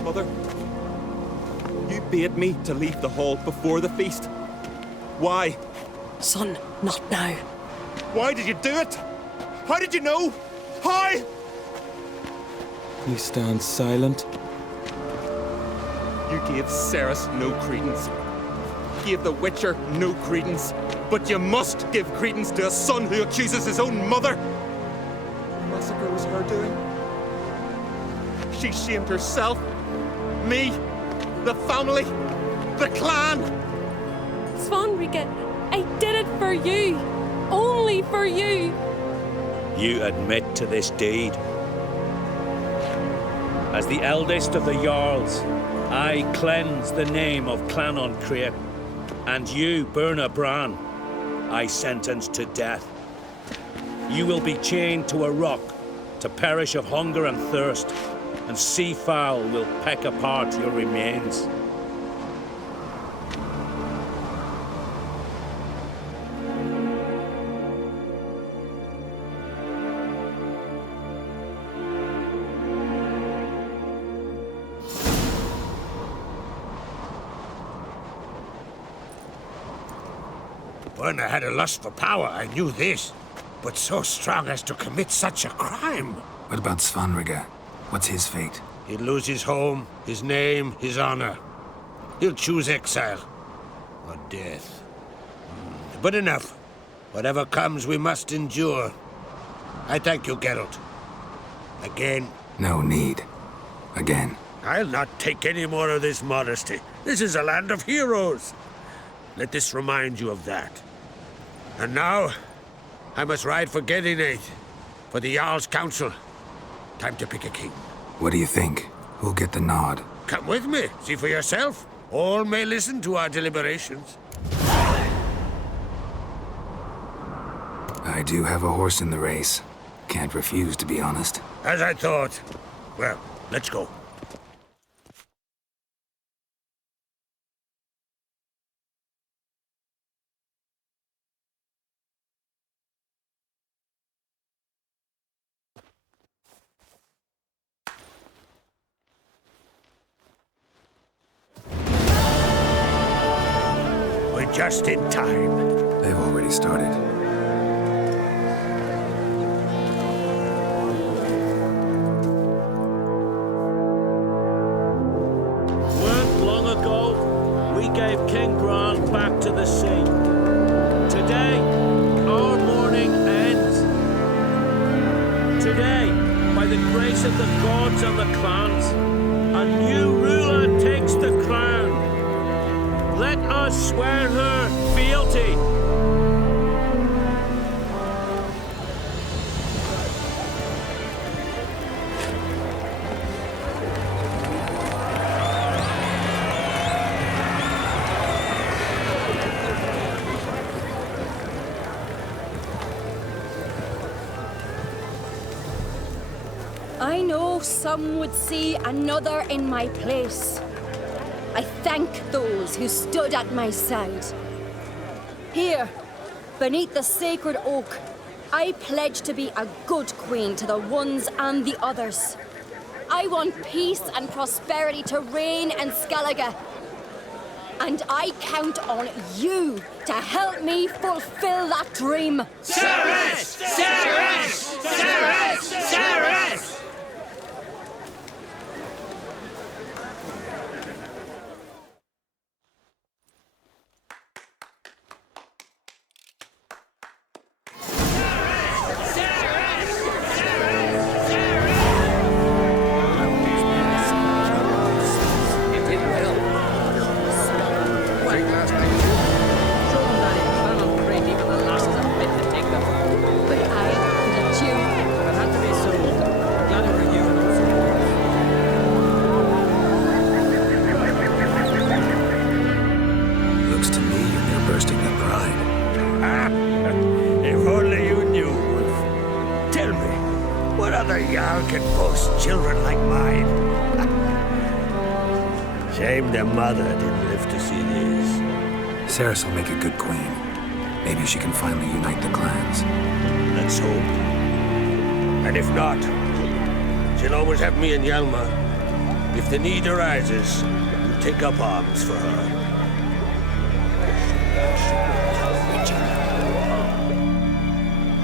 Mother, you bade me to leave the hall before the feast. Why? Son, not now. Why did you do it? How did you know? How? You stand silent. You gave Ceres no credence. Gave the Witcher no credence. But you must give credence to a son who accuses his own mother. The massacre was her doing. She shamed herself, me, the family, the clan. Svanrika, I did it for you. Only for you. You admit to this deed. As the eldest of the Jarls, I cleanse the name of Clan Uncrate, and you, Berna Bran, I sentence to death. You will be chained to a rock to perish of hunger and thirst, and sea fowl will peck apart your remains. Berna had a lust for power, I knew this. But so strong as to commit such a crime. What about Svanrika? What's his fate? He'll lose his home, his name, his honor. He'll choose exile. Or death. But enough. Whatever comes, we must endure. I thank you, Geralt. Again. No need. Again. I'll not take any more of this modesty. This is a land of heroes. Let this remind you of that. And now, I must ride for Gedinate, for the Jarl's Council. Time to pick a king. What do you think? Who'll get the nod? Come with me, see for yourself. All may listen to our deliberations. I do have a horse in the race. Can't refuse, to be honest. As I thought. Well, let's go. We're just in time. They've already started. Weren't long ago, we gave King Bran back to the sea. Today, our mourning ends. Today, by the grace of the gods and the clans, a new ruler takes the crown. Let us swear her fealty. I know some would see another in my place. I thank those who stood at my side. Here, beneath the sacred oak, I pledge to be a good queen to the ones and the others. I want peace and prosperity to reign in Skellige. And I count on you to help me fulfill that dream. Ceres! Ceres! Ceres! Ceres! Y'all can boast children like mine. Shame their mother didn't live to see this. Ceres will make a good queen. Maybe she can finally unite the clans. Let's hope. And if not, she'll always have me and Yelma. If the need arises, we'll take up arms for her.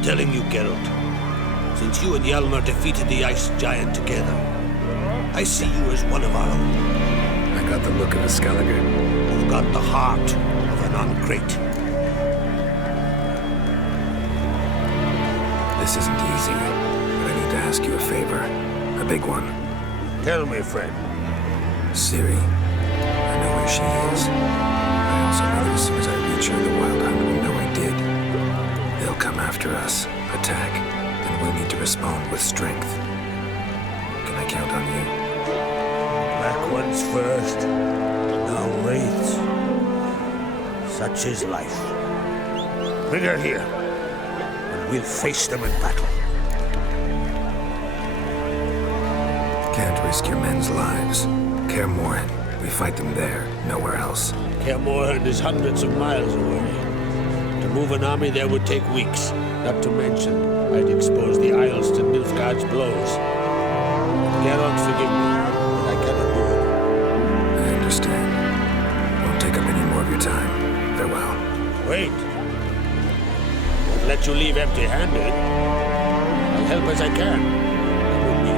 Telling you, Geralt, since you and Yelma defeated the Ice Giant together, I see you as one of our own. I got the look of a Skelliger. You've got the heart of an Uncrate. This isn't easy, but I need to ask you a favor. A big one. Tell me, friend. Ciri. I know where she is. I also know that as soon as I reach her, the Wild Hunt will know I did. They'll come after us, attack, and we'll need to respond with strength. Can I count on you? Black ones first, now wraiths. Such is life. Bring her here, and we'll face them in battle. Can't risk your men's lives. Kaer Morhen, we fight them there, nowhere else. Kaer Morhen is hundreds of miles away. To move an army there would take weeks. Not to mention, I'd expose the Isles to Nilfgaard's blows. Geralt, forgive me, but I cannot do it. I understand. Won't take up any more of your time. Farewell. Wait. Won't let you leave empty-handed. I'll help as I can. Come with me.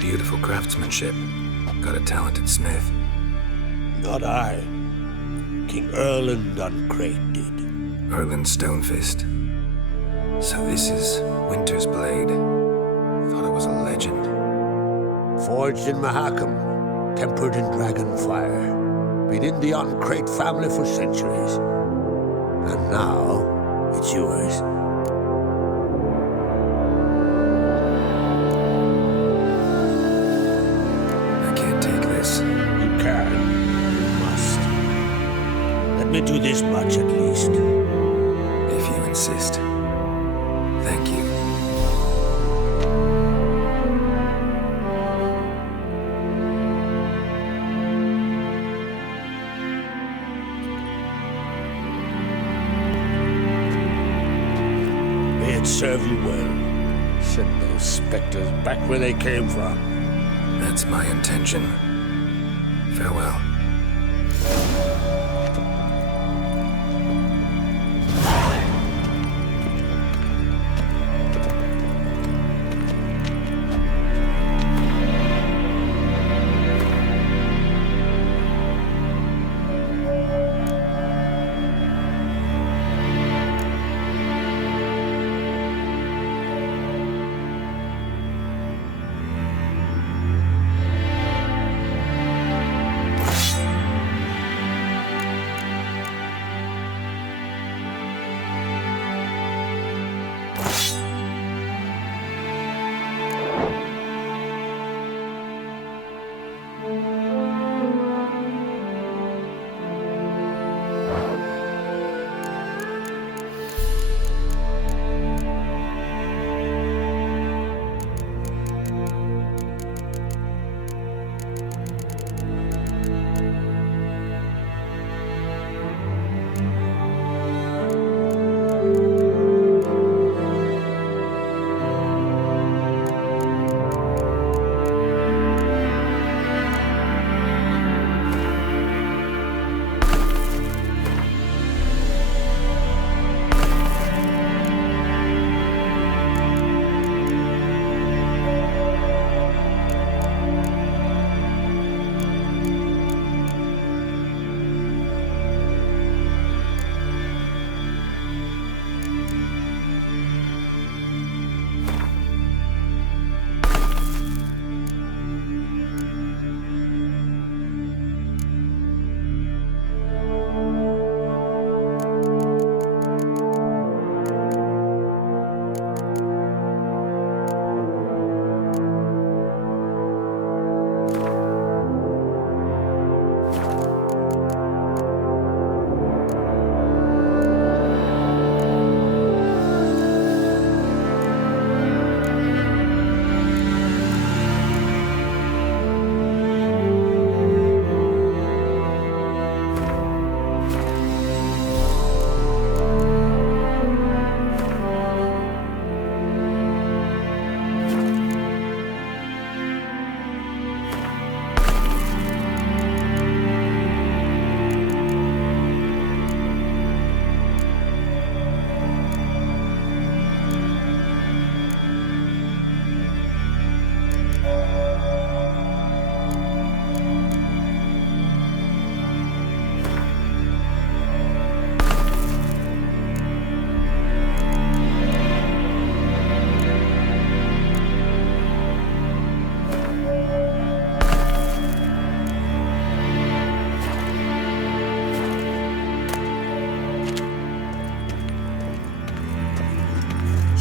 Beautiful craftsmanship. Got a talented smith. Not I. King Erland Uncrate did. Erland Stonefist. So this is Winter's Blade. Thought it was a legend. Forged in Mahakam, tempered in dragon fire. Been in the Uncrate family for centuries. And now, it's yours. Let me do this much at least. If you insist. Thank you. May it serve you well. Send those specters back where they came from. That's my intention. Farewell.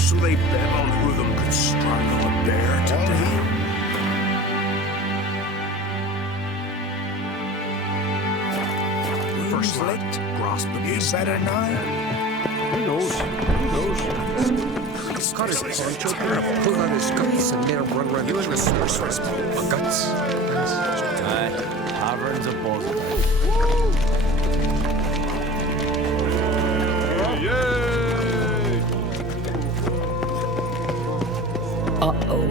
So they bet on who of them could strangle a bear to death. First licked, grasp the beast. Better now. Who knows? Who knows? He's got his punch terrible. Pull out his guts and let him run around. You and the sorceress pull my guts. Aye, taverns of both. Uh-oh.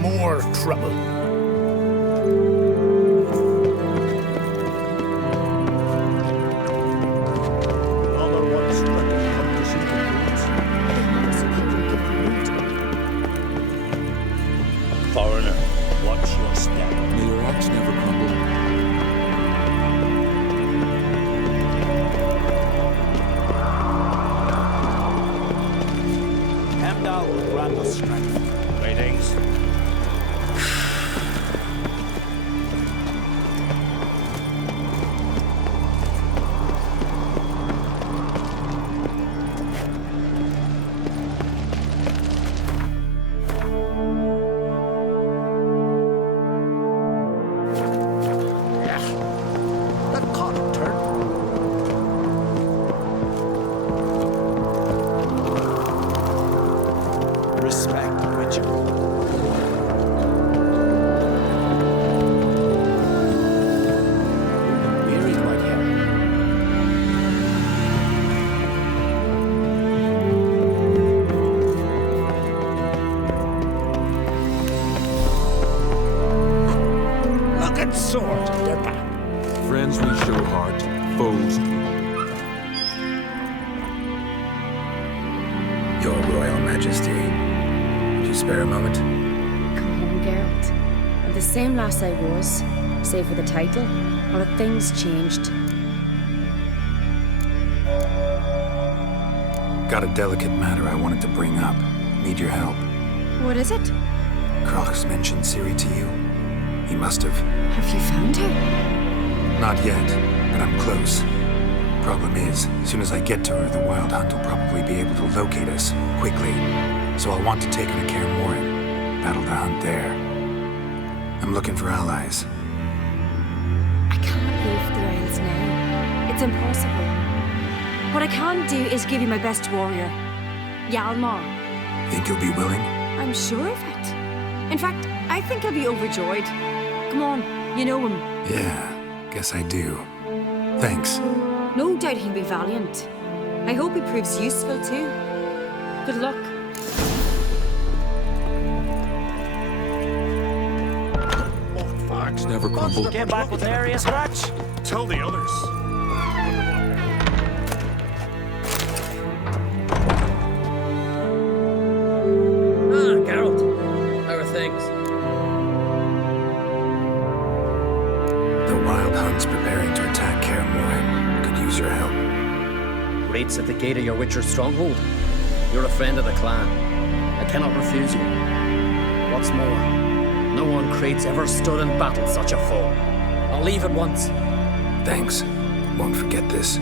More trouble. Foreigner, watch your step. May your axe never crumble. Hemdall will grant us strength. Greetings. Respect, Richard. Weary, right here. Look at sword, they're back. Friends we show heart, foes. Your Royal Majesty. Would you spare a moment? Come home, Geralt. I'm the same lass I was, save for the title. Or have things changed? Got a delicate matter I wanted to bring up. Need your help. What is it? Crocs mentioned Ciri to you? He must have. Have you found her? Not yet, but I'm close. Problem is, as soon as I get to her, the Wild Hunt will probably be able to locate us quickly. So I'll want to take her to Kaer Morhen. Battle the hunt there. I'm looking for allies. I can't leave the Isles now. It's impossible. What I can do is give you my best warrior, Hjalmar. Think you'll be willing? I'm sure of it. In fact, I think I'll be overjoyed. Come on, you know him. Yeah, guess I do. Thanks. No doubt he'll be valiant. I hope he proves useful too. Good luck. Axe never crumble. Came back with area scratch. Tell the others. Geralt. How are things? The Wild Hunt's preparing to attack Kaer Morhen. Could use your help. Raid's at the gate of your Witcher stronghold. You're a friend of the clan. I cannot refuse you. What's more, no one Crate's ever stood in battle such a foe. I'll leave at once. Thanks. Won't forget this.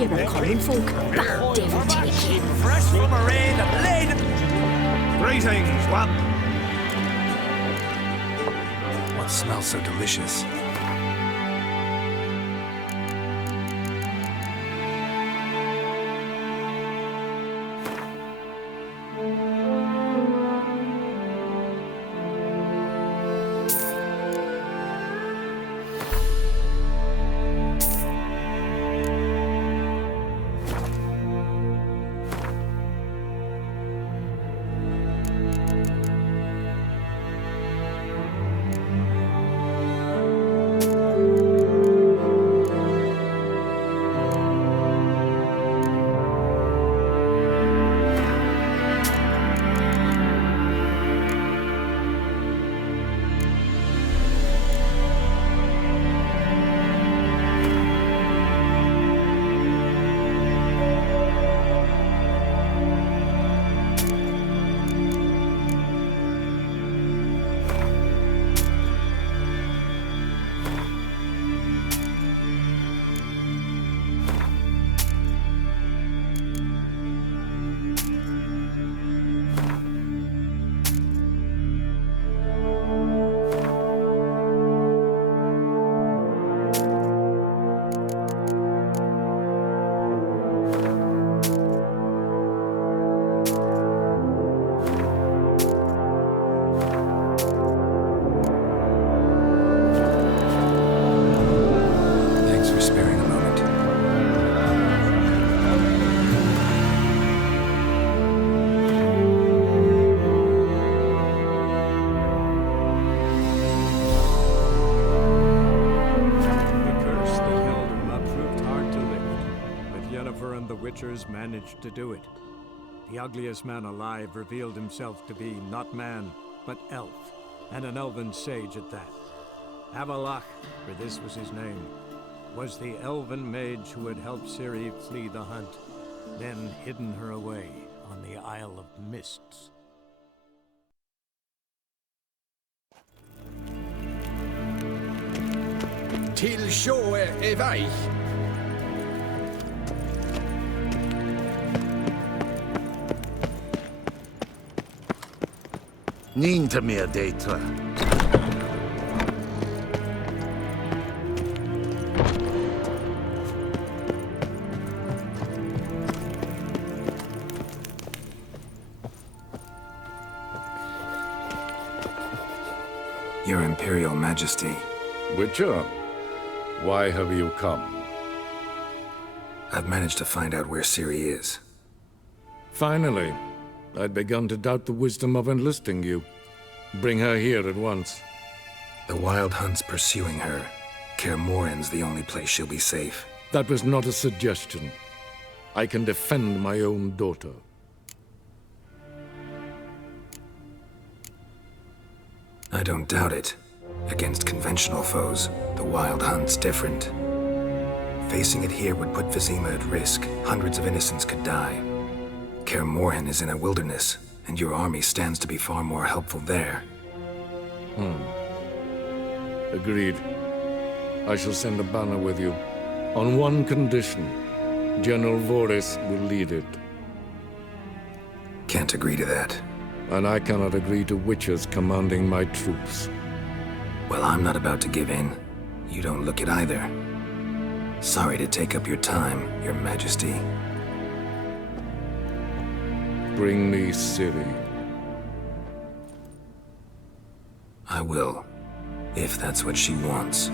you were common folk. That devil take you. Fresh from a raid and laid. Greetings, what? What smells so delicious? Managed to do it. The ugliest man alive revealed himself to be not man, but elf, and an elven sage at that. Avalach, for this was his name, was the elven mage who had helped Ciri flee the hunt, then hidden her away on the Isle of Mists. Till show är väg. Inte mer data. Your Imperial Majesty. Witcher, why have you come? I've managed to find out where Ciri is. Finally. I'd begun to doubt the wisdom of enlisting you. Bring her here at once. The Wild Hunt's pursuing her. Kaer Morhen's the only place she'll be safe. That was not a suggestion. I can defend my own daughter. I don't doubt it. Against conventional foes, the Wild Hunt's different. Facing it here would put Vizima at risk. Hundreds of innocents could die. Kaer Morhen is in a wilderness, and your army stands to be far more helpful there. Agreed. I shall send a banner with you. On one condition. General Voris will lead it. Can't agree to that. And I cannot agree to witches commanding my troops. Well, I'm not about to give in. You don't look it either. Sorry to take up your time, Your Majesty. Bring me Ciri. I will, if that's what she wants.